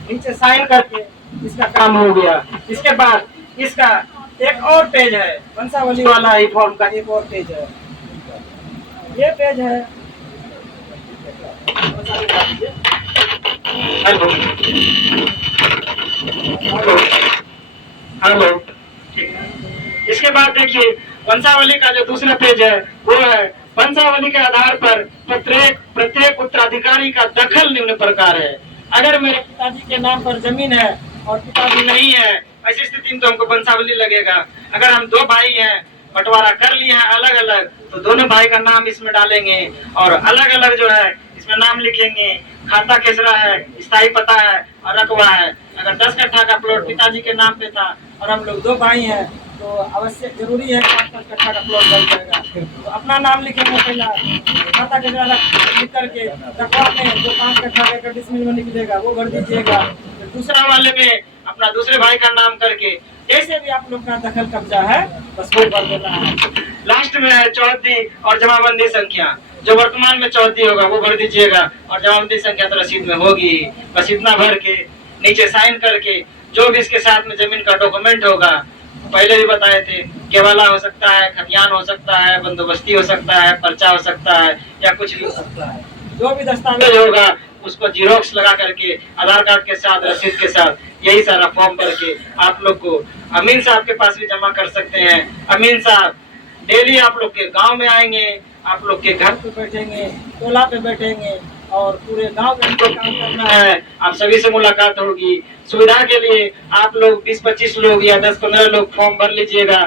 नीचे साइन करके इसका काम हो गया। इसके बाद इसका एक और पेज है, वंशावली वाला ही फॉर्म का एक और पेज है, ये पेज है। हेलो हेलो, ठीक है। इसके बाद देखिए वंशावली का जो दूसरा पेज है वो है वंशावली के आधार पर प्रत्येक उत्तराधिकारी का दखल निम्न प्रकार है। अगर मेरे पिताजी के नाम पर जमीन है और पिताजी नहीं है, ऐसी स्थिति में तो हमको वंशावली लगेगा। अगर हम 2 भाई हैं, बंटवारा कर लिए हैं अलग अलग, तो दोनों भाई का नाम इसमें डालेंगे और अलग अलग जो है इसमें नाम लिखेंगे। खाता खेसरा है, स्थायी पता है और रकबा है। अगर 10 कट्ठा का प्लॉट पिताजी के नाम पे था और हम लोग 2 भाई हैं तो अवश्य जरूरी है 5 कट्ठा का प्लॉट बन जाएगा। तो अपना नाम लिखेंगे पहला, खाता खेसरा लिख करके रकबा में जो 5 कट्ठा का डिसमिल में निकलेगा वो भर दीजिएगा। दूसरा वाले में अपना दूसरे भाई का नाम करके जैसे भी आप लोग का दखल कब्जा है बस वो भर देना है। लास्ट में है चौहद्दी और जमाबंदी संख्या, जो वर्तमान में चौहद्दी होगा वो भर दीजिएगा और जमाबंदी संख्या तो रसीद में होगी। बस इतना भर के नीचे साइन करके जो भी इसके साथ में जमीन का डॉक्यूमेंट होगा, पहले भी बताए थे, केवाला हो सकता है, खतियान हो सकता है, बंदोबस्ती हो सकता है, पर्चा हो सकता है या कुछ भी हो सकता है, जो भी दस्तावेज होगा उसको जीरोक्स लगा करके आधार कार्ड के साथ रसीद के साथ यही सारा फॉर्म भर के आप लोग को अमीन साहब के पास भी जमा कर सकते हैं। अमीन साहब डेली आप लोग के गांव में आएंगे, आप लोग के घर पे बैठेंगे, टोला पे बैठेंगे और पूरे गांव में काम करना है। आप सभी से मुलाकात होगी। सुविधा के लिए आप लोग 20-25 लोग या 10-15 लोग फॉर्म भर लीजिएगा,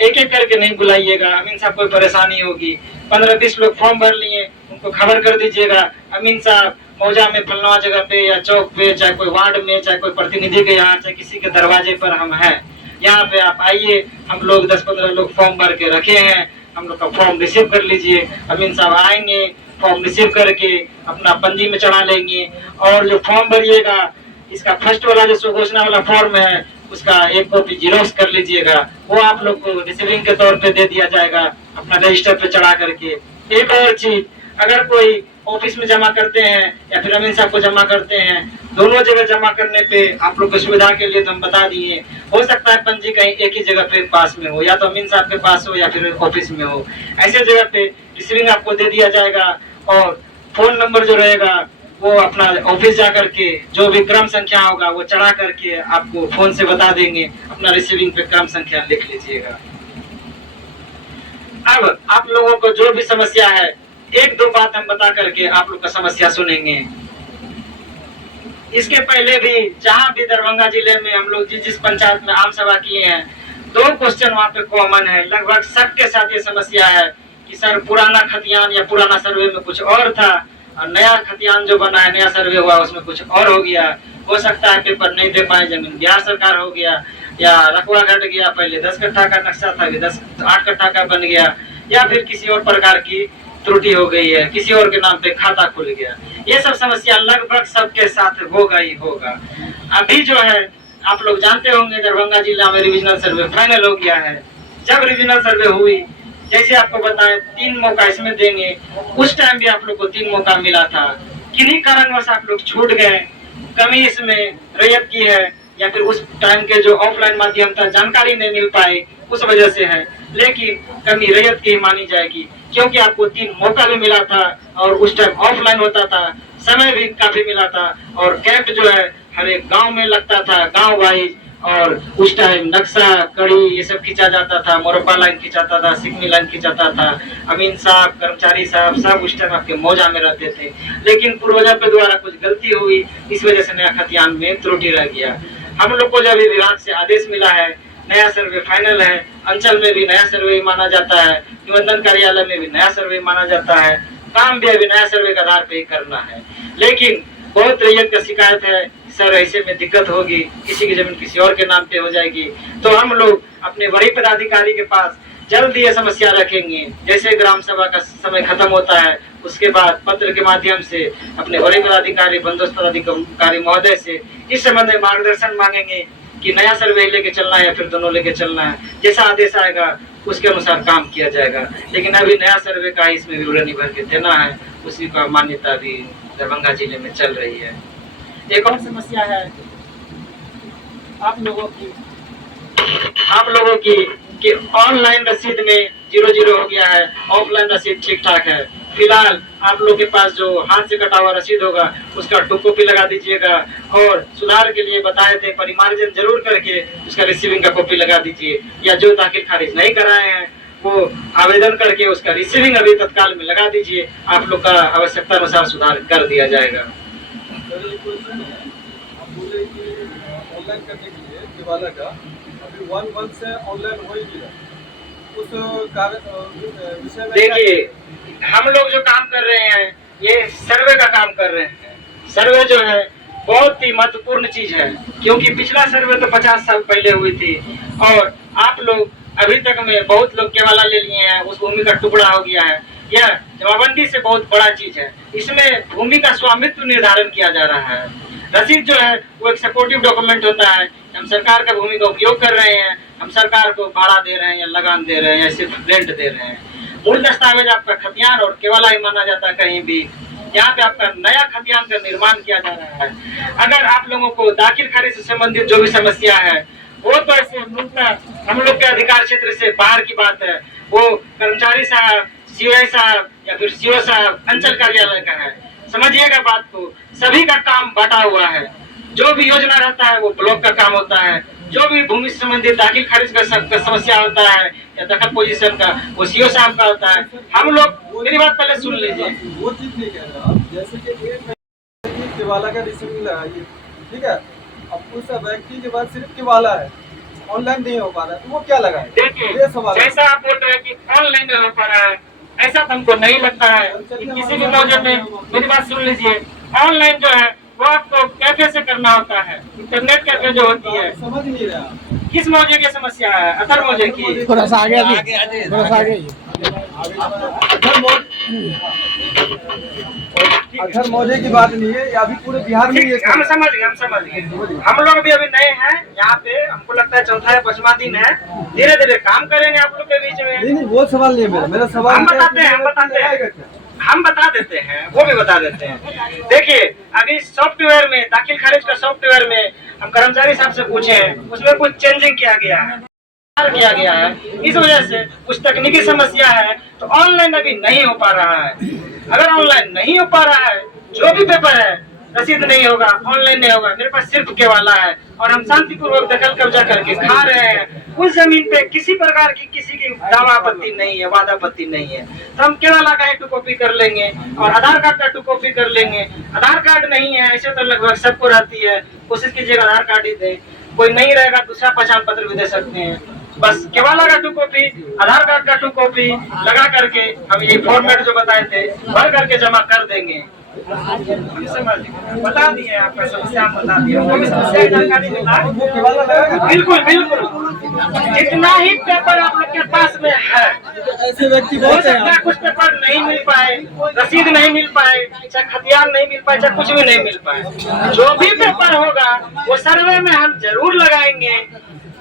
एक एक करके नहीं बुलाइएगा। अमीन साहब कोई परेशानी होगी, 15-20 लोग फॉर्म भर लिए उनको खबर कर दीजिएगा, अमीन साहब मौजा में फलना जगह पे या चौक पे, चाहे कोई वार्ड में, चाहे कोई प्रतिनिधि के यहाँ, चाहे किसी के दरवाजे पर हम हैं, यहाँ पे आप आइए। हम लोग 10-15 लोग फॉर्म भर के रखे हैं, हम लोग का फॉर्म रिसीव कर लीजिए। अमीन साहब आएंगे, फॉर्म रिसीव करके अपना पंजी में चढ़ा लेंगे। और जो फॉर्म भरिएगा इसका फर्स्ट वाला जो सुघोषणा वाला फॉर्म है उसका एक कॉपी जीरोक्स कर लीजिएगा, वो आप लोग को रिसीविंग के तौर पे दे दिया जाएगा अपना रजिस्टर पे चढ़ा करके। एक और चीज, अगर कोई ऑफिस में जमा करते हैं या फिर अमीन साहब को जमा करते हैं, दोनों जगह जमा करने पे आप लोग की सुविधा के लिए तो हम बता दिए, हो सकता है पंजी कहीं एक ही जगह पे पास में हो, या तो अमीन साहब के पास हो या फिर ऑफिस में हो, ऐसे जगह पे रिसीविंग आपको दे दिया जाएगा। और फोन नंबर जो रहेगा वो अपना ऑफिस जा करके जो भी क्रम संख्या होगा वो चढ़ा करके आपको फोन से बता देंगे, अपना रिसीविंग पे क्रम संख्या लिख लीजिएगा। अब आप लोगों को जो भी समस्या है 1-2 बात हम बता करके आप लोग का समस्या सुनेंगे। इसके पहले भी जहाँ भी दरभंगा जिले में हम लोग जिस पंचायत में आम सभा किए हैं, 2 क्वेश्चन वहाँ पे कॉमन है, लगभग सबके साथ ये समस्या है कि सर पुराना खतियान या पुराना सर्वे में कुछ और था, और नया खतियान जो बना है, नया सर्वे हुआ, उसमें कुछ और हो गया। हो सकता है पेपर नहीं दे पाए, जमीन बिहार सरकार हो गया, या रकबा घट गया, पहले 10 कट्ठा का नक्शा था, अभी 8 कट्ठा का बन गया, या फिर किसी और प्रकार की त्रुटि हो गई है, किसी और के नाम पे खाता खुल गया। ये सब समस्या लगभग सबके साथ होगा ही होगा। अभी जो है आप लोग जानते होंगे, दरभंगा जिला में रिविजनल सर्वे फाइनल हो गया है। जब रिविजनल सर्वे हुई, जैसे आपको बताएं 3 मौका इसमें देंगे, उस टाइम भी आप लोग को 3 मौका मिला था। किन्हीं कारणवश आप लोग छूट गए, कमी इसमें रैयत की है, या फिर उस टाइम के जो ऑफलाइन माध्यम था जानकारी नहीं मिल पाई, उस वजह से है। लेकिन कमी रैयत की मानी जाएगी, क्योंकि आपको 3 मौका भी मिला था और उस टाइम ऑफलाइन होता था, समय भी काफी मिला था, और कैंप जो है हर एक गाँव में लगता था, गाँव वाइज। और उस टाइम नक्शा, कड़ी, ये सब खींचा जाता था, मोरब्बा लाइन खींचाता था, सिग्नी लाइन खींचाता था। अमीन साहब, कर्मचारी साहब सब उस टाइम आपके मौजा में रहते थे। लेकिन पूर्वजों के द्वारा कुछ गलती हुई, इस वजह से नया खतियान में त्रुटि रह गया। हम लोग को जब विभाग से आदेश मिला है, नया सर्वे फाइनल है, अंचल में भी नया सर्वे माना जाता है, निबंधन कार्यालय में भी नया सर्वे माना जाता है, काम भी अभी नया सर्वे के आधार पे ही करना है। लेकिन बहुत रैयत का शिकायत है, सर ऐसे में दिक्कत होगी, किसी की जमीन किसी और के नाम पे हो जाएगी। तो हम लोग अपने वरीय पदाधिकारी के पास जल्द ये समस्या रखेंगे। जैसे ग्राम सभा का समय खत्म होता है, उसके बाद पत्र के माध्यम से अपने वरीय पदाधिकारी, बंदोबस्त पदाधिकारी महोदय से इस संबंध में मार्गदर्शन मांगेंगे कि नया सर्वे लेके चलना है या फिर दोनों लेके चलना है। जैसा आदेश आएगा उसके अनुसार काम किया जाएगा। लेकिन अभी नया सर्वे का इसमें विवरण भर के देना है, उसी का मान्यता भी दरभंगा जिले में चल रही है। एक और समस्या है आप लोगों की कि ऑनलाइन रसीद में 0-0 हो गया है, ऑफलाइन रसीद ठीक ठाक है। फिलहाल आप लोग के पास जो हाथ से कटा हुआ रसीद होगा उसका 2 कॉपी लगा दीजिएगा, और सुधार के लिए बताए थे परिमार्जन जरूर करके उसका रिसीविंग का कॉपी लगा दीजिए, या जो दाखिल खारिज नहीं कराए हैं वो आवेदन करके उसका रिसीविंग अभी तत्काल में लगा दीजिए। आप लोग का आवश्यकता अनुसार सुधार कर दिया जाएगा। ऑनलाइन करने के लिए केवाला का अभी 1-1 से ऑनलाइन हो ही नहीं रहा, उस विषय में देखिए, हम लोग जो काम कर रहे हैं ये सर्वे का काम कर रहे हैं। सर्वे जो है बहुत ही महत्वपूर्ण चीज है, क्योंकि पिछला सर्वे तो 50 साल पहले हुई थी, और आप लोग अभी तक में बहुत लोग केवाला ले लिए हैं, उस भूमि का टुकड़ा हो गया है। यह जमाबंदी से बहुत बड़ा चीज है, इसमें भूमि का स्वामित्व निर्धारण किया जा रहा है। रसीद जो है वो एक सपोर्टिव डॉक्यूमेंट होता है। हम सरकार का भूमि का उपयोग कर रहे हैं, हम सरकार को भाड़ा दे रहे हैं या लगान दे रहे हैं या सिर्फ रेंट दे रहे हैं। मूल दस्तावेज आपका खतियान और केवाला ही माना जाता है। कहीं भी यहाँ पे आपका नया खतियान का निर्माण किया जा रहा है। अगर आप लोगों को दाखिल खारिज से संबंधित जो भी समस्या है वो तो ऐसे हम लोग के अधिकार क्षेत्र से बाहर की बात है, वो कर्मचारी साहब, सीओ साहब या फिर सीओ साहब अंचल कार्यालय का है। समझिएगा बात को, सभी का काम बटा हुआ है। जो भी योजना रहता है वो ब्लॉक का काम होता है, जो भी भूमि से संबंधित दाखिल खारिज का समस्या होता है या दखल पोजीशन का वो सीओ साहब का होता है। हम लोग, मेरी बात पहले सुन लीजिए। वो चीज नहीं कह रहा, जैसे कि केवाला का रिसीविंग लगाइए, ठीक है, अब उस व्यक्ति के पास सिर्फ केवाला है, ऑनलाइन नहीं हो पा रहा है, तो वो क्या लगाए? देखिए, ये सवाल है। जैसा आप बोल रहे हैं कि ऑनलाइन नहीं हो पा रहा है, ऐसा तो हमको नहीं लगता है कि किसी भी मौजे में। मेरी बात सुन लीजिए, ऑनलाइन जो है वो आपको कैफे से करना होता है, इंटरनेट कैफे जो होती है। समझ नहीं रहा किस मौजे की समस्या है? अथर मौजे की। थोड़ा सा आगे अगर मौजे की बात नहीं है, अभी पूरे बिहार में ये हम समझ गए। हम लोग भी अभी नए हैं यहाँ पे, हमको लगता है 4था या 5वां दिन है। धीरे धीरे काम करेंगे आप लोग के बीच में। नहीं, वो सवाल नहीं है मेरा सवाल हम बताते हैं, हम बता देते हैं, वो भी बता देते हैं। देखिए, अभी सॉफ्टवेयर में, दाखिल खारिज का सॉफ्टवेयर में हम कर्मचारी साहब से पूछे हैं, उसमें कुछ चेंजिंग किया गया है। इस वजह से कुछ तकनीकी समस्या है, तो ऑनलाइन अभी नहीं हो पा रहा है। अगर ऑनलाइन नहीं हो पा रहा है, जो भी पेपर है, रसीद नहीं होगा, ऑनलाइन नहीं होगा, मेरे पास सिर्फ केवाला है और हम शांतिपूर्वक दखल कब्जा करके खा रहे हैं। उस जमीन पे किसी प्रकार की किसी की दावा आपत्ति नहीं है, वादा आपत्ति नहीं है, तो हम केवाला का 2 कॉपी कर लेंगे और आधार कार्ड का 2 कॉपी कर लेंगे। आधार कार्ड नहीं है ऐसे तो लगभग सबको रहती है, कोशिश कीजिएगा आधार कार्ड ही दे। कोई नहीं रहेगा दूसरा पहचान पत्र भी दे सकते हैं। बस केवाला का 2 कॉपी, आधार कार्ड का 2 कॉपी लगा करके हम ये फॉर्मेट जो बताए थे भर करके जमा कर देंगे। बता दिए, आपका समस्या बता दिए, समस्या की जानकारी बिल्कुल बिल्कुल। जितना ही पेपर आप लोग के पास में है, ऐसे व्यक्ति हो बहुत सकता है हैं। कुछ पेपर नहीं मिल पाए, रसीद नहीं मिल पाए, चाहे खतियान नहीं मिल पाए, चाहे कुछ भी नहीं मिल पाए, जो भी पेपर होगा वो सर्वे में हम जरूर लगाएंगे।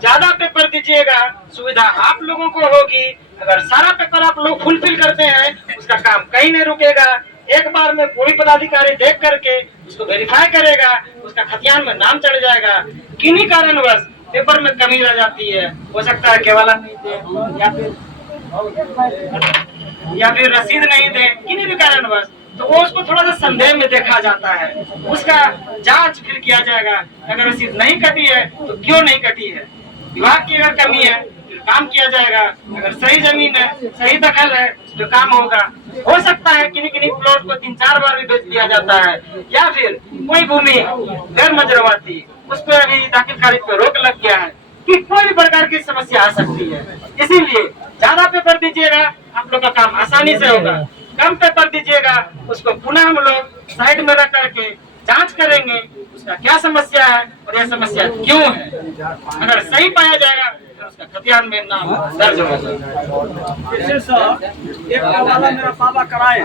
ज्यादा पेपर दीजिएगा, सुविधा आप लोगों को होगी। अगर सारा पेपर आप लोग फुलफिल करते हैं, उसका काम कहीं नहीं रुकेगा। एक बार में कोई पदाधिकारी देख करके उसको वेरीफाई करेगा, उसका खतियान में नाम चढ़ जाएगा। किन्हीं कारणवश पेपर में कमी रह जाती है, हो सकता है केवाला नहीं दे या फिर रसीद नहीं दे, किन्हीं भी कारणवश, तो वो उसको थोड़ा सा संदेह में देखा जाता है, उसका जांच फिर किया जाएगा। अगर रसीद नहीं कटी है तो क्यों नहीं कटी है, विभाग की अगर कमी है फिर काम किया जाएगा। अगर सही जमीन है, सही दखल है तो काम होगा। हो सकता है किन्हीं किन्हीं प्लॉट को 3-4 बार भी बेच दिया जाता है, या फिर कोई भूमि गैर मंजूरवाती, उस पर अभी दाखिल खारिज पे रोक लग गया है, कि कोई भी प्रकार की समस्या आ सकती है। इसीलिए ज्यादा पेपर दीजिएगा, आप लोग का काम आसानी से होगा। कम पेपर दीजिएगा, उसको पुनः हम लोग साइड में रख करके जांच करेंगे उसका क्या समस्या है और यह समस्या क्यों है। अगर सही पाया जाएगा तो उसका खतियान में नाम दर्ज होगा। जैसे सर एक वाला मेरा बाबा कराए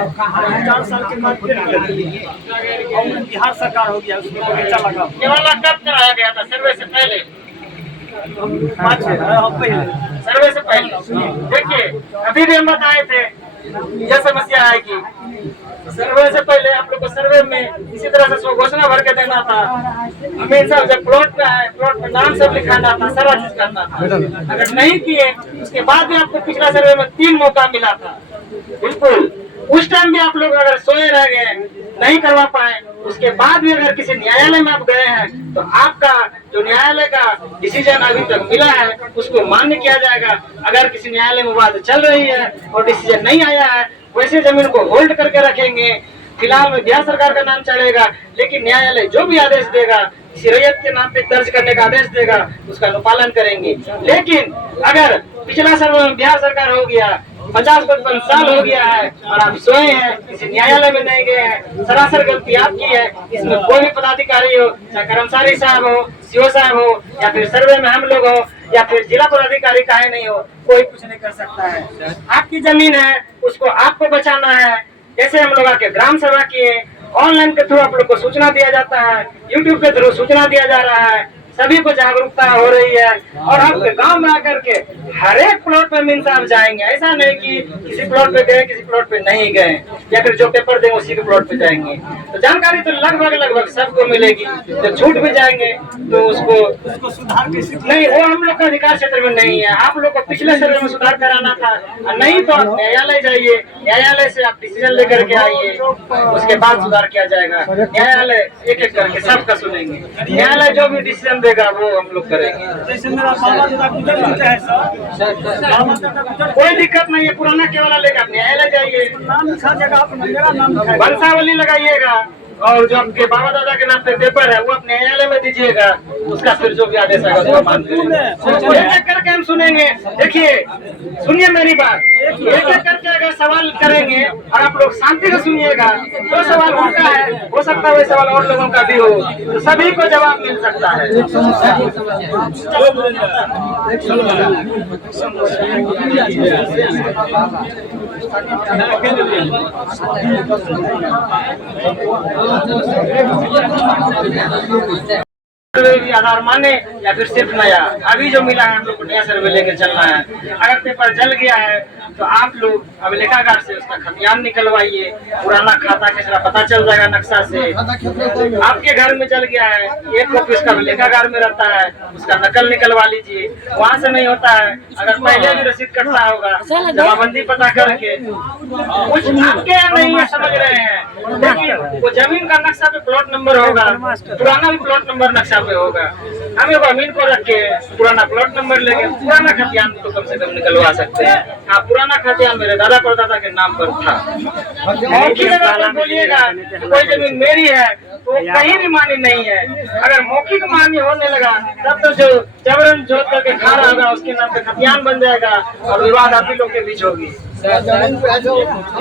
4 साल के बाद फिर कर दिए और बिहार सरकार हो गया, उसमें बगीचा लगा केवल कब कराया गया था? सर्वे से पहले, 5 पहले। सर्वे से पहले। देखिए अभी भी हम बताए थे यह समस्या है कि सर्वे से पहले आप लोग को सर्वे में इसी तरह से स्वघोषणा भर के देना था। हमेशा जब प्लॉट पे आए, प्लॉट पे नाम सब लिखाना था, सारा चीज करना था। अगर नहीं किए उसके बाद भी आपको पिछला सर्वे में 3 मौका मिला था। बिल्कुल उस टाइम भी आप लोग अगर सोए रह गए, नहीं करवा पाए, उसके बाद भी अगर किसी न्यायालय में आप गए हैं तो आपका जो न्यायालय का डिसीजन अभी तक मिला है उसको मान्य किया जाएगा। अगर किसी न्यायालय में बात चल रही है और डिसीजन नहीं आया है, वैसे जमीन को होल्ड करके रखेंगे। फिलहाल में बिहार सरकार का नाम चढ़ेगा, लेकिन न्यायालय जो भी आदेश देगा, किसी रैयत के नाम पे दर्ज करने का आदेश देगा, उसका अनुपालन करेंगे। लेकिन अगर पिछला सर्वे में बिहार सरकार हो गया, 50-55 साल हो गया है और आप सोए हैं, किसी न्यायालय में नहीं गए हैं, सरासर गलती आपकी है। इसमें कोई भी पदाधिकारी हो, चाहे कर्मचारी साहब हो, सीओ साहब हो, या फिर सर्वे में हम लोग हो, या फिर जिला पदाधिकारी काहे नहीं हो, कोई कुछ नहीं कर सकता है। आपकी जमीन है, उसको आपको बचाना है। जैसे हम लोग आके ग्राम सभा किए, ऑनलाइन के थ्रू आप लोग को सूचना दिया जाता है, यूट्यूब के थ्रू सूचना दिया जा रहा है, सभी को जागरूकता हो रही है। और आपके गांव में आकर के हर एक प्लॉट पे मीन साहब जाएंगे। ऐसा नहीं कि किसी प्लॉट पे गए, किसी प्लॉट पे नहीं गए, या फिर जो पेपर देंगे उसी के प्लॉट पे जाएंगे। तो जानकारी तो लगभग सबको मिलेगी। जब छूट भी जाएंगे तो उसको सुधार कैसे नहीं, वो हम लोग का अधिकार क्षेत्र में नहीं है। आप लोग को पिछले सर्वे में सुधार कराना था, नहीं तो आप न्यायालय जाइए, न्यायालय से आप डिसीजन लेकर के आइए, उसके बाद सुधार किया जाएगा। न्यायालय एक एक करके सबका सुनेंगे, न्यायालय जो भी डिसीजन देगा वो हम लोग करेंगे। जैसे मेरा बाबा दादा गुजर चुके हैं सर, बाबा दादा गुजर, कोई दिक्कत नहीं है, पुराना केवला लेकर आप न्यायालय जाइए, नाम लिखा जगह आप मेरा नाम लिखा वंशावली लगाइएगा, और जो आपके बाबा दादा के नाम पे पेपर है वो अपने न्यायालय में दीजिएगा। उसका फिर जो भी आदेश आएगा उसको मान करेंगे। एक एक करके हम सुनेंगे। देखिए सुनिए मेरी बात, एक एक करके अगर सवाल करेंगे और आप लोग शांति से सुनिएगा, जो सवाल उनका है हो सकता है वही सवाल और लोगों का भी हो, तो सभी को जवाब मिल सकता है। सर्वे भी आधार माने या फिर सिर्फ नया, अभी जो मिला है हम लोग को नया सर्वे लेके चलना है। अगर पेपर जल गया है तो आप लोग अभिलेखागार से उसका खतियान निकलवाइए, पुराना खाता खेसरा पता चल जाएगा नक्शा से। आपके घर में जल गया है, एक कॉपी उसका अभिलेखागार में रहता है, उसका नकल निकलवा लीजिए। वहाँ से नहीं होता है, अगर पहले भी रसीद कटता होगा, जमाबंदी पता करके कुछ आपके यहाँ नहीं है, समझ रहे हैं, लेकिन वो जमीन का नक्शा पे प्लॉट नंबर होगा, पुराना भी प्लॉट नंबर नक्शा पे होगा। हम लोग अमीन को रख के पुराना प्लॉट नंबर लेके पुराना खतियान तो कम से कम निकलवा सकते हैं। हाँ, पुराना खतियान मेरे दादा परदादा के नाम पर था। मौखिक अगर कोई बोलिएगा कोई जमीन मेरी है तो कहीं भी मान्य नहीं है। अगर मौखिक मान्य होने लगा तब तो जो जबरन जोत करके खा रहा होगा उसके नाम पे खतियान बन जाएगा और विवाद आप ही लोग के बीच होगी।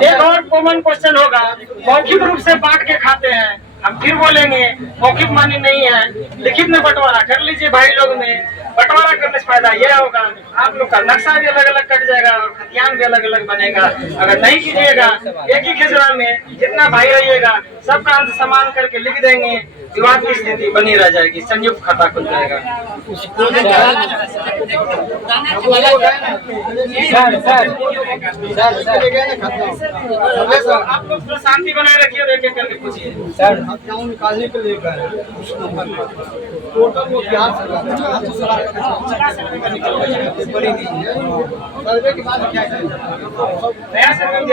एक और कॉमन क्वेश्चन होगा, मौखिक रूप से बांट के खाते हैं, हम फिर बोलेंगे मौखिक मान्य नहीं है, लिखित में बंटवारा कर लीजिए भाई लोग में। बंटवारा करने से फायदा यह होगा आप लोग का नक्शा भी अलग अलग कट जाएगा और खतियान भी अलग अलग बनेगा। अगर नहीं कीजिएगा एक ही खिजरा में जितना भाई रहिएगा सबका अंत समान करके लिख देंगे, विवाद की स्थिति बनी रह जाएगी, संयुक्त खाता खुल जाएगा। आप लोग तो शांति बनाए रखिए और एक एक करके पूछिए। निकालने के लिए टोटल वो क्या सर्वे के बाद क्या नया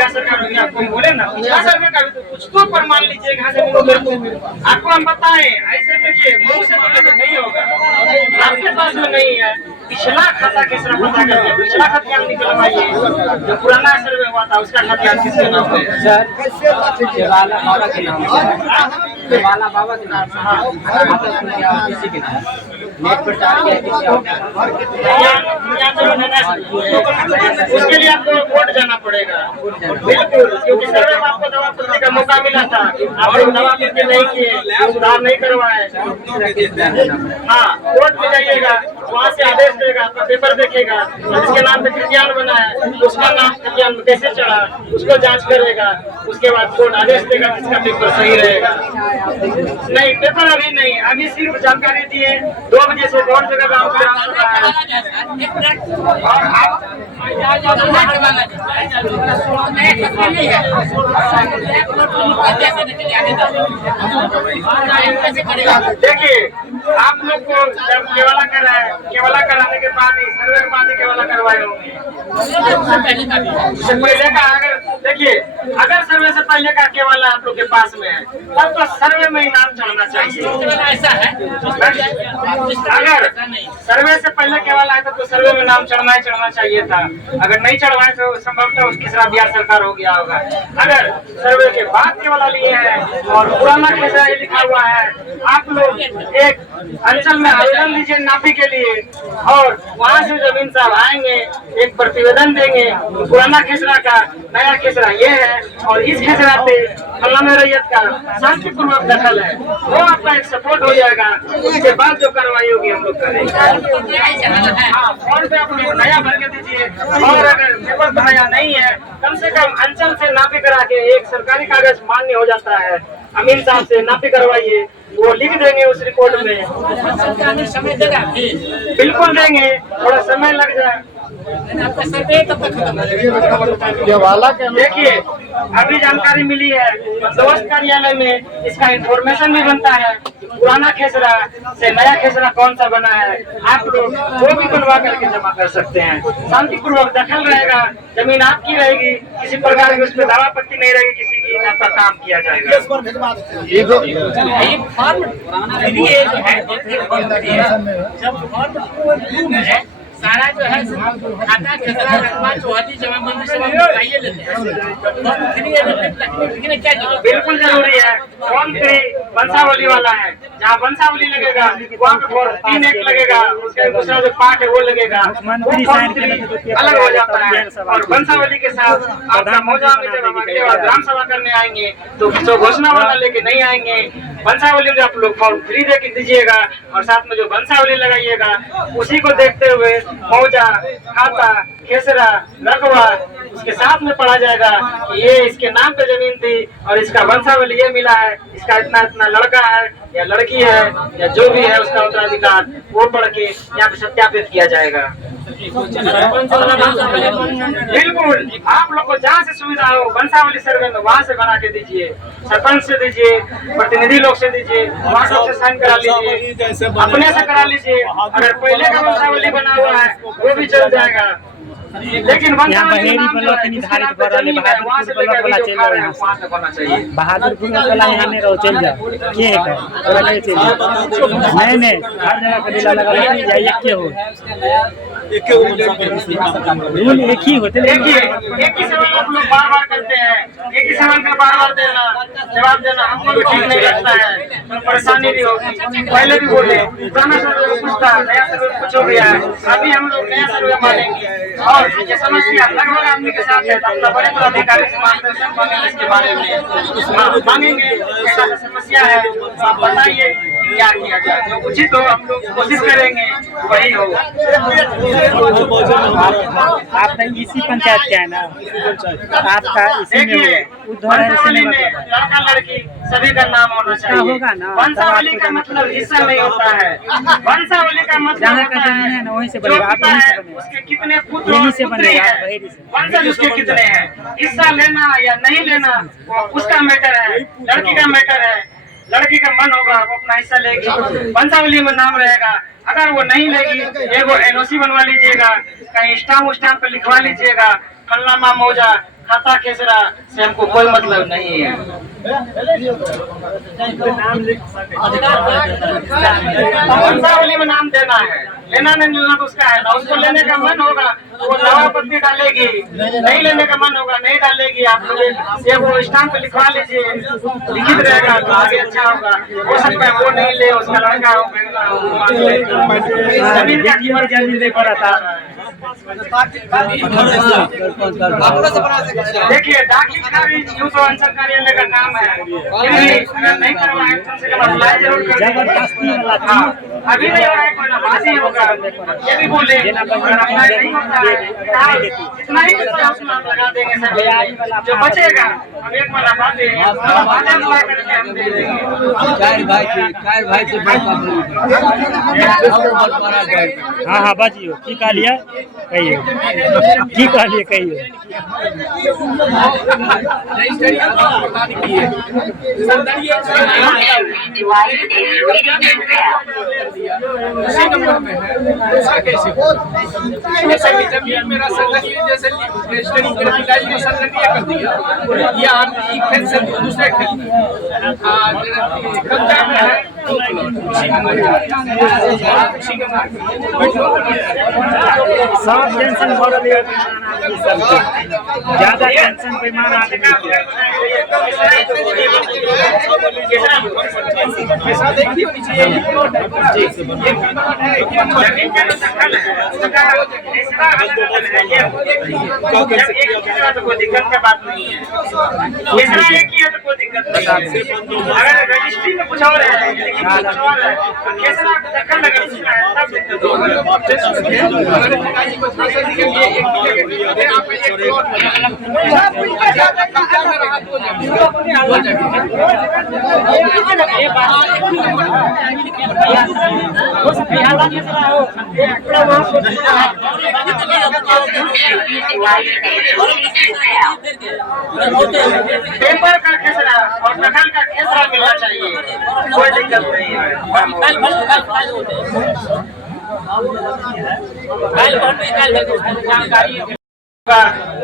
सरकार होगी, आपको बोले ना पिछला सर्वे का कुछ तो प्रमाण लीजिए कहाँ से आपको हम बताएं। ऐसे देखिए मुंह से बोले तो नहीं होगा, आपके पास में नहीं है। पिछला खाता किसका पता करके पिछला खतियान निकलवाइए, जो पुराना सर्वे हुआ था उसका खतियान किसके नाम पे है? जवाला बाबा के नाम से, जवाला बाबा के नाम से किसी के नाम नेट पर डाल दिया उसके लिए आपको कोर्ट जाना पड़ेगा बिल्कुल, क्योंकि सर्वे में आपको दवा प्रति का मौका मिला था, आप लोग दवा प्रति नहीं किए, सुधार नहीं करवाए। हाँ, कोर्ट में जाइएगा, वहाँ से आदेश देगा, आपका पेपर देखेगा, जिसके नाम पे खतियान बना है उसका नाम खतियान में कैसे चढ़ा उसको जांच करेगा, उसके बाद कोर्ट आदेश देगा जिसका पेपर सही रहेगा। नहीं, पेपर अभी नहीं, अभी सिर्फ जानकारी दिए 2 बजे से बहुत जगह काम कर रहा है। और आप देखिए आप लोग को जब केवला कराने के बाद ही सर्वे के बाद ही केवला करवाए होंगे। पहले का अगर देखिए अगर सर्वे से पहले का केवला आप लोग के पास में है तब तो सर्वे में ही नाम चढ़ना चाहिए। ऐसा है अगर सर्वे से पहले केवल आया तो सर्वे में नाम चढ़ना चाहिए था। अगर नहीं चढ़वाए तो संभवतः उसकी शराब बिहार सरकार हो गया होगा। अगर सर्वे के बाद केवल लिए है और पुराना खिसरा लिखा हुआ है, आप लोग एक अंचल में आवेदन दीजिए नापी के लिए और वहाँ से जमीन साहब आएंगे, एक प्रतिवेदन देंगे पुराना खिसरा का नया खिसरा ये है और इस खिसरा पे फलाना रैयत का शांतिपूर्वक दखल है, वो आपका एक सपोर्ट हो जाएगा। उसके बाद जो कार्रवाई होगी हम लोग करेंगे। हाँ, फॉर्म पे अपने नया भर के दीजिए और अगर पेपर भराया नहीं है कम से कम अंचल से नापी करा के एक सरकारी कागज मान्य हो जाता है, अमीन साहब से नापी करवाइए, वो लिख देंगे उस रिपोर्ट में। समय देगा बिल्कुल देंगे, थोड़ा समय लग जाए। देखिए अभी जानकारी मिली है बंदोबस्त कार्यालय में इसका इंफॉर्मेशन भी बनता है, पुराना खेसरा से नया खेसरा कौन सा बना है आप लोग वो भी बनवा करके जमा कर सकते हैं। शांतिपूर्वक दखल रहेगा, जमीन आपकी रहेगी, किसी प्रकार की उसमें दावा पत्ती नहीं रहेगी, किसी की आपका काम किया जाएगा। सारा जो है खाता खतरा रकबा चौहदी जमाबंदी सब हम बताइए लेते हैं। बिल्कुल जरूरी है। फॉर्म 3 वंशावली वाला है, जहाँ वंशावली लगेगा वहाँ पे फॉर्म 3 एक लगेगा, उसके दूसरा जो पार्ट है वो लगेगा, वो फॉर्म 3 अलग हो जाता है। और वंशावली के साथ आपका मौजा में जब हम अगले बार ग्राम सभा करने आएंगे तो जो घोषणा वाला लेके नहीं आएंगे, वंशावली में आप लोग फॉर्म 3 दे के दीजिएगा और साथ में जो वंशावली लगाइएगा उसी को देखते हुए मौजा, खाता, खेसरा, रकबा उसके साथ में पढ़ा जाएगा कि ये इसके नाम पे जमीन थी और इसका वंशावली ये मिला है, इसका इतना इतना लड़का है या लड़की है या जो भी है उसका उत्तराधिकार, वो पढ़ के यहाँ पे सत्यापित किया जाएगा। बिल्कुल आप लोग को जहाँ से सुविधा हो वंशावली सर्वे में वहाँ से बना के दीजिए, सरपंच से दीजिए, प्रतिनिधि लोग से दीजिए, वहाँ से साइन करा लीजिए, अपने से करा लीजिए। अगर पहले का वंशावली बना हुआ है वो भी चल जाएगा, लेकिन वंशावली वहाँ से लेकर वहाँ से होना चाहिए। बहादुरपुर में पहला यहाँ नहीं रहो चल जाओ के है नहीं हर जगह का जिला लगा जाइए के हो रूल एक ही होते देखिए, एक ही सवाल आप लोग बार बार करते हैं, एक ही सवाल का बार बार देना, जवाब देना हमको भी ठीक नहीं लगता है, तो परेशानी भी होगी। पहले भी बोले पुराना सर्वे कुछ था, नया सर्वे कुछ हो गया है, अभी हम लोग नया सर्वे मानेंगे। और ये समस्या लगभग आदमी के साथ है, तो अपना बड़े पदाधिकारी से मार्गदर्शन मांगेंगे इसके बारे में, मांगेंगे ऐसा समस्या है तो आप बताइए क्या किया जाए, जो उचित हो हम लोग कोशिश करेंगे वही हो। आपका इसी पंचायत का है ना? आपका इसी में देखिए, वंशावली में लड़का लड़की सभी का नाम होना चाहिए। होगा ना। वंशावली का मतलब हिस्सा नहीं होता है, वंशावली का मतलब जहाँ का होता जमीन है ना वहीं से जो बनेगा, आप पिता यहीं से है बनेगा। उसके कितने पुत्र यहीं और से पुत्री बनेगा, है, बहेरी से। वंशज उसके कितने हैं, हिस्सा लेना या नहीं लेना वो उसका मैटर है, लड़की का मैटर है। लड़की का मन होगा वो अपना हिस्सा लेगी, वंशावली में नाम रहेगा। अगर वो नहीं लेगी, एगो एनओसी बनवा लीजिएगा, कहीं स्टाम्प पे लिखवा लीजिएगा, फलनामा मौजा खाता खेसरा से हमको कोई मतलब नहीं है। वंशावली में नाम देना है, लेना नहीं लेना तो उसका है ना। उसको लेने का मन होगा वो नवापत्नी डालेगी, नहीं लेने का मन होगा नहीं डालेगी। आप लोग ये वो स्टाम्प पे लिखवा लीजिए, लिखित रहेगा तो आगे अच्छा होगा। हो सकता है वो नहीं ले, उसका लड़का हो बेटा हो, मान ले। जमीन का कीमत जल्दी नहीं पड़ा था। देखिए, डाकिया का भी यूज आंसर कार्यालय का काम है, अगर नहीं करवाए तो कम से कम अप्लाई जरूर करें। हाँ, अभी नहीं हो रहा है कोई ना बात ही होगा, ये भी बोले अगर अप्लाई नहीं होता है इतना ही नाम लगा देंगे सर, जो बचेगा हम एक वाला बात देंगे, अप्लाई करके हम दे देंगे। हाँ हाँ बाजियो की कहलिए कहिए, की कहलिए कहिए। जैसे कि जमीन मेरा संगठन जैसे रजिस्टरिंग को संगठन कर दिया या एक खेत से दूसरे खेत कब्जा में है, सब टेंशन बढ़ रही है, ज्यादा टेंशन बेमान आदमी पैसा देखिए नीचे जमीन का दखल है, उसका तो कोई दिक्कत की बात नहीं है। तीसरा एक ही है तो कोई दिक्कत नहीं है। अगर रजिस्ट्री में कुछ और है लेकिन कुछ और है तो तीसरा दखल लगे इसका है तब दिक्कत पेपर का खेसरा और दखल का खेसरा मिलना चाहिए, कोई दिक्कत नहीं है।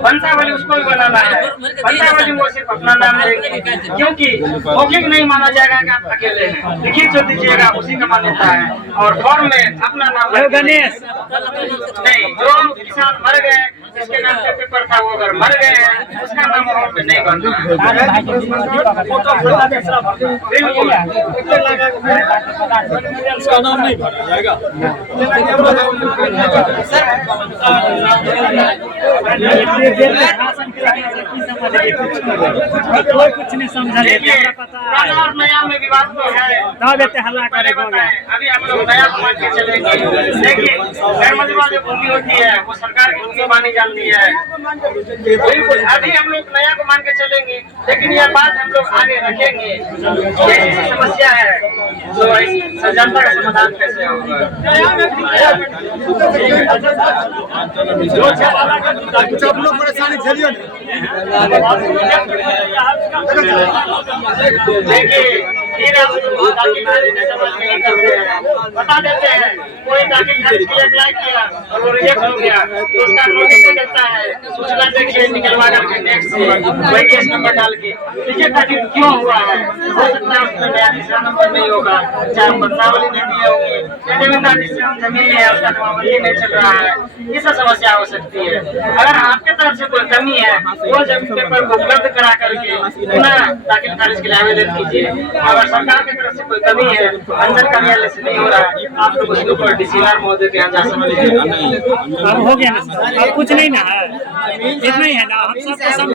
वंशावली उसको भी बनाना है, वंशावली वो सिर्फ अपना नाम देंगे, क्योंकि मौखिक नहीं माना जाएगा कि आप अकेले हैं, लिखित जो दीजिएगा उसी का मान्यता है। और फॉर्म में अपना नाम गणेश नहीं, जो किसान मर गए जिसके नाम पे पेपर था वो अगर मर गए हैं उसका नाम फॉर्म में नहीं बनता है। बिल्कुल उसका नाम नहीं भरा जाएगा। कोई कुछ नहीं समझा, पुराना और नया में विवाद तो है, हल्ला पहले बताएं, अभी हम लोग नया को मान के चलेंगे। देखिए, गैर मंजूर जो भूमि होती है वो सरकार की भूमि मानी जाती है, बिल्कुल। अभी हम लोग नया को मान के चलेंगे, लेकिन यह बात हम लोग आगे रखेंगे। ये समस्या है तो जनता का समाधान कैसे होगा? सब लोग परेशानी झेलिए। देखिए, फिर आप दाखिल खारिज का समझ नहीं करते हैं, बता देते हैं कोई दाखिल खारिज के लिए अप्लाई किया और वो रिजेक्ट हो गया तो उसका नोटिस दे देता है, सूचना देखिए निकलवा करके नेक्स्ट से वही केस नंबर डाल के रिजेक्ट आखिर क्यों हुआ है, हो सकता है उसमें नया तीसरा नंबर नहीं होगा, चाहे पत्रावली नहीं दी होगी, जमींदार जिससे जमीन है उसका जमाबंदी नहीं चल रहा है, ये सब समस्या हो सकती है। अगर आपके तरफ से कोई कमी है वो जमीन पेपर को उपलब्ध करा करके पुनः दाखिल खारिज के लिए आवेदन कीजिए। अगर सरकार की तरफ से कोई कमी है, अंचल कार्यालय से नहीं हो रहा है, आप लोग उसके ऊपर डीसीआर महोदय के यहाँ जा सकते हैं। अब हो गया ना सर, अब कुछ नहीं ना है, इतना ही है ना, हम सब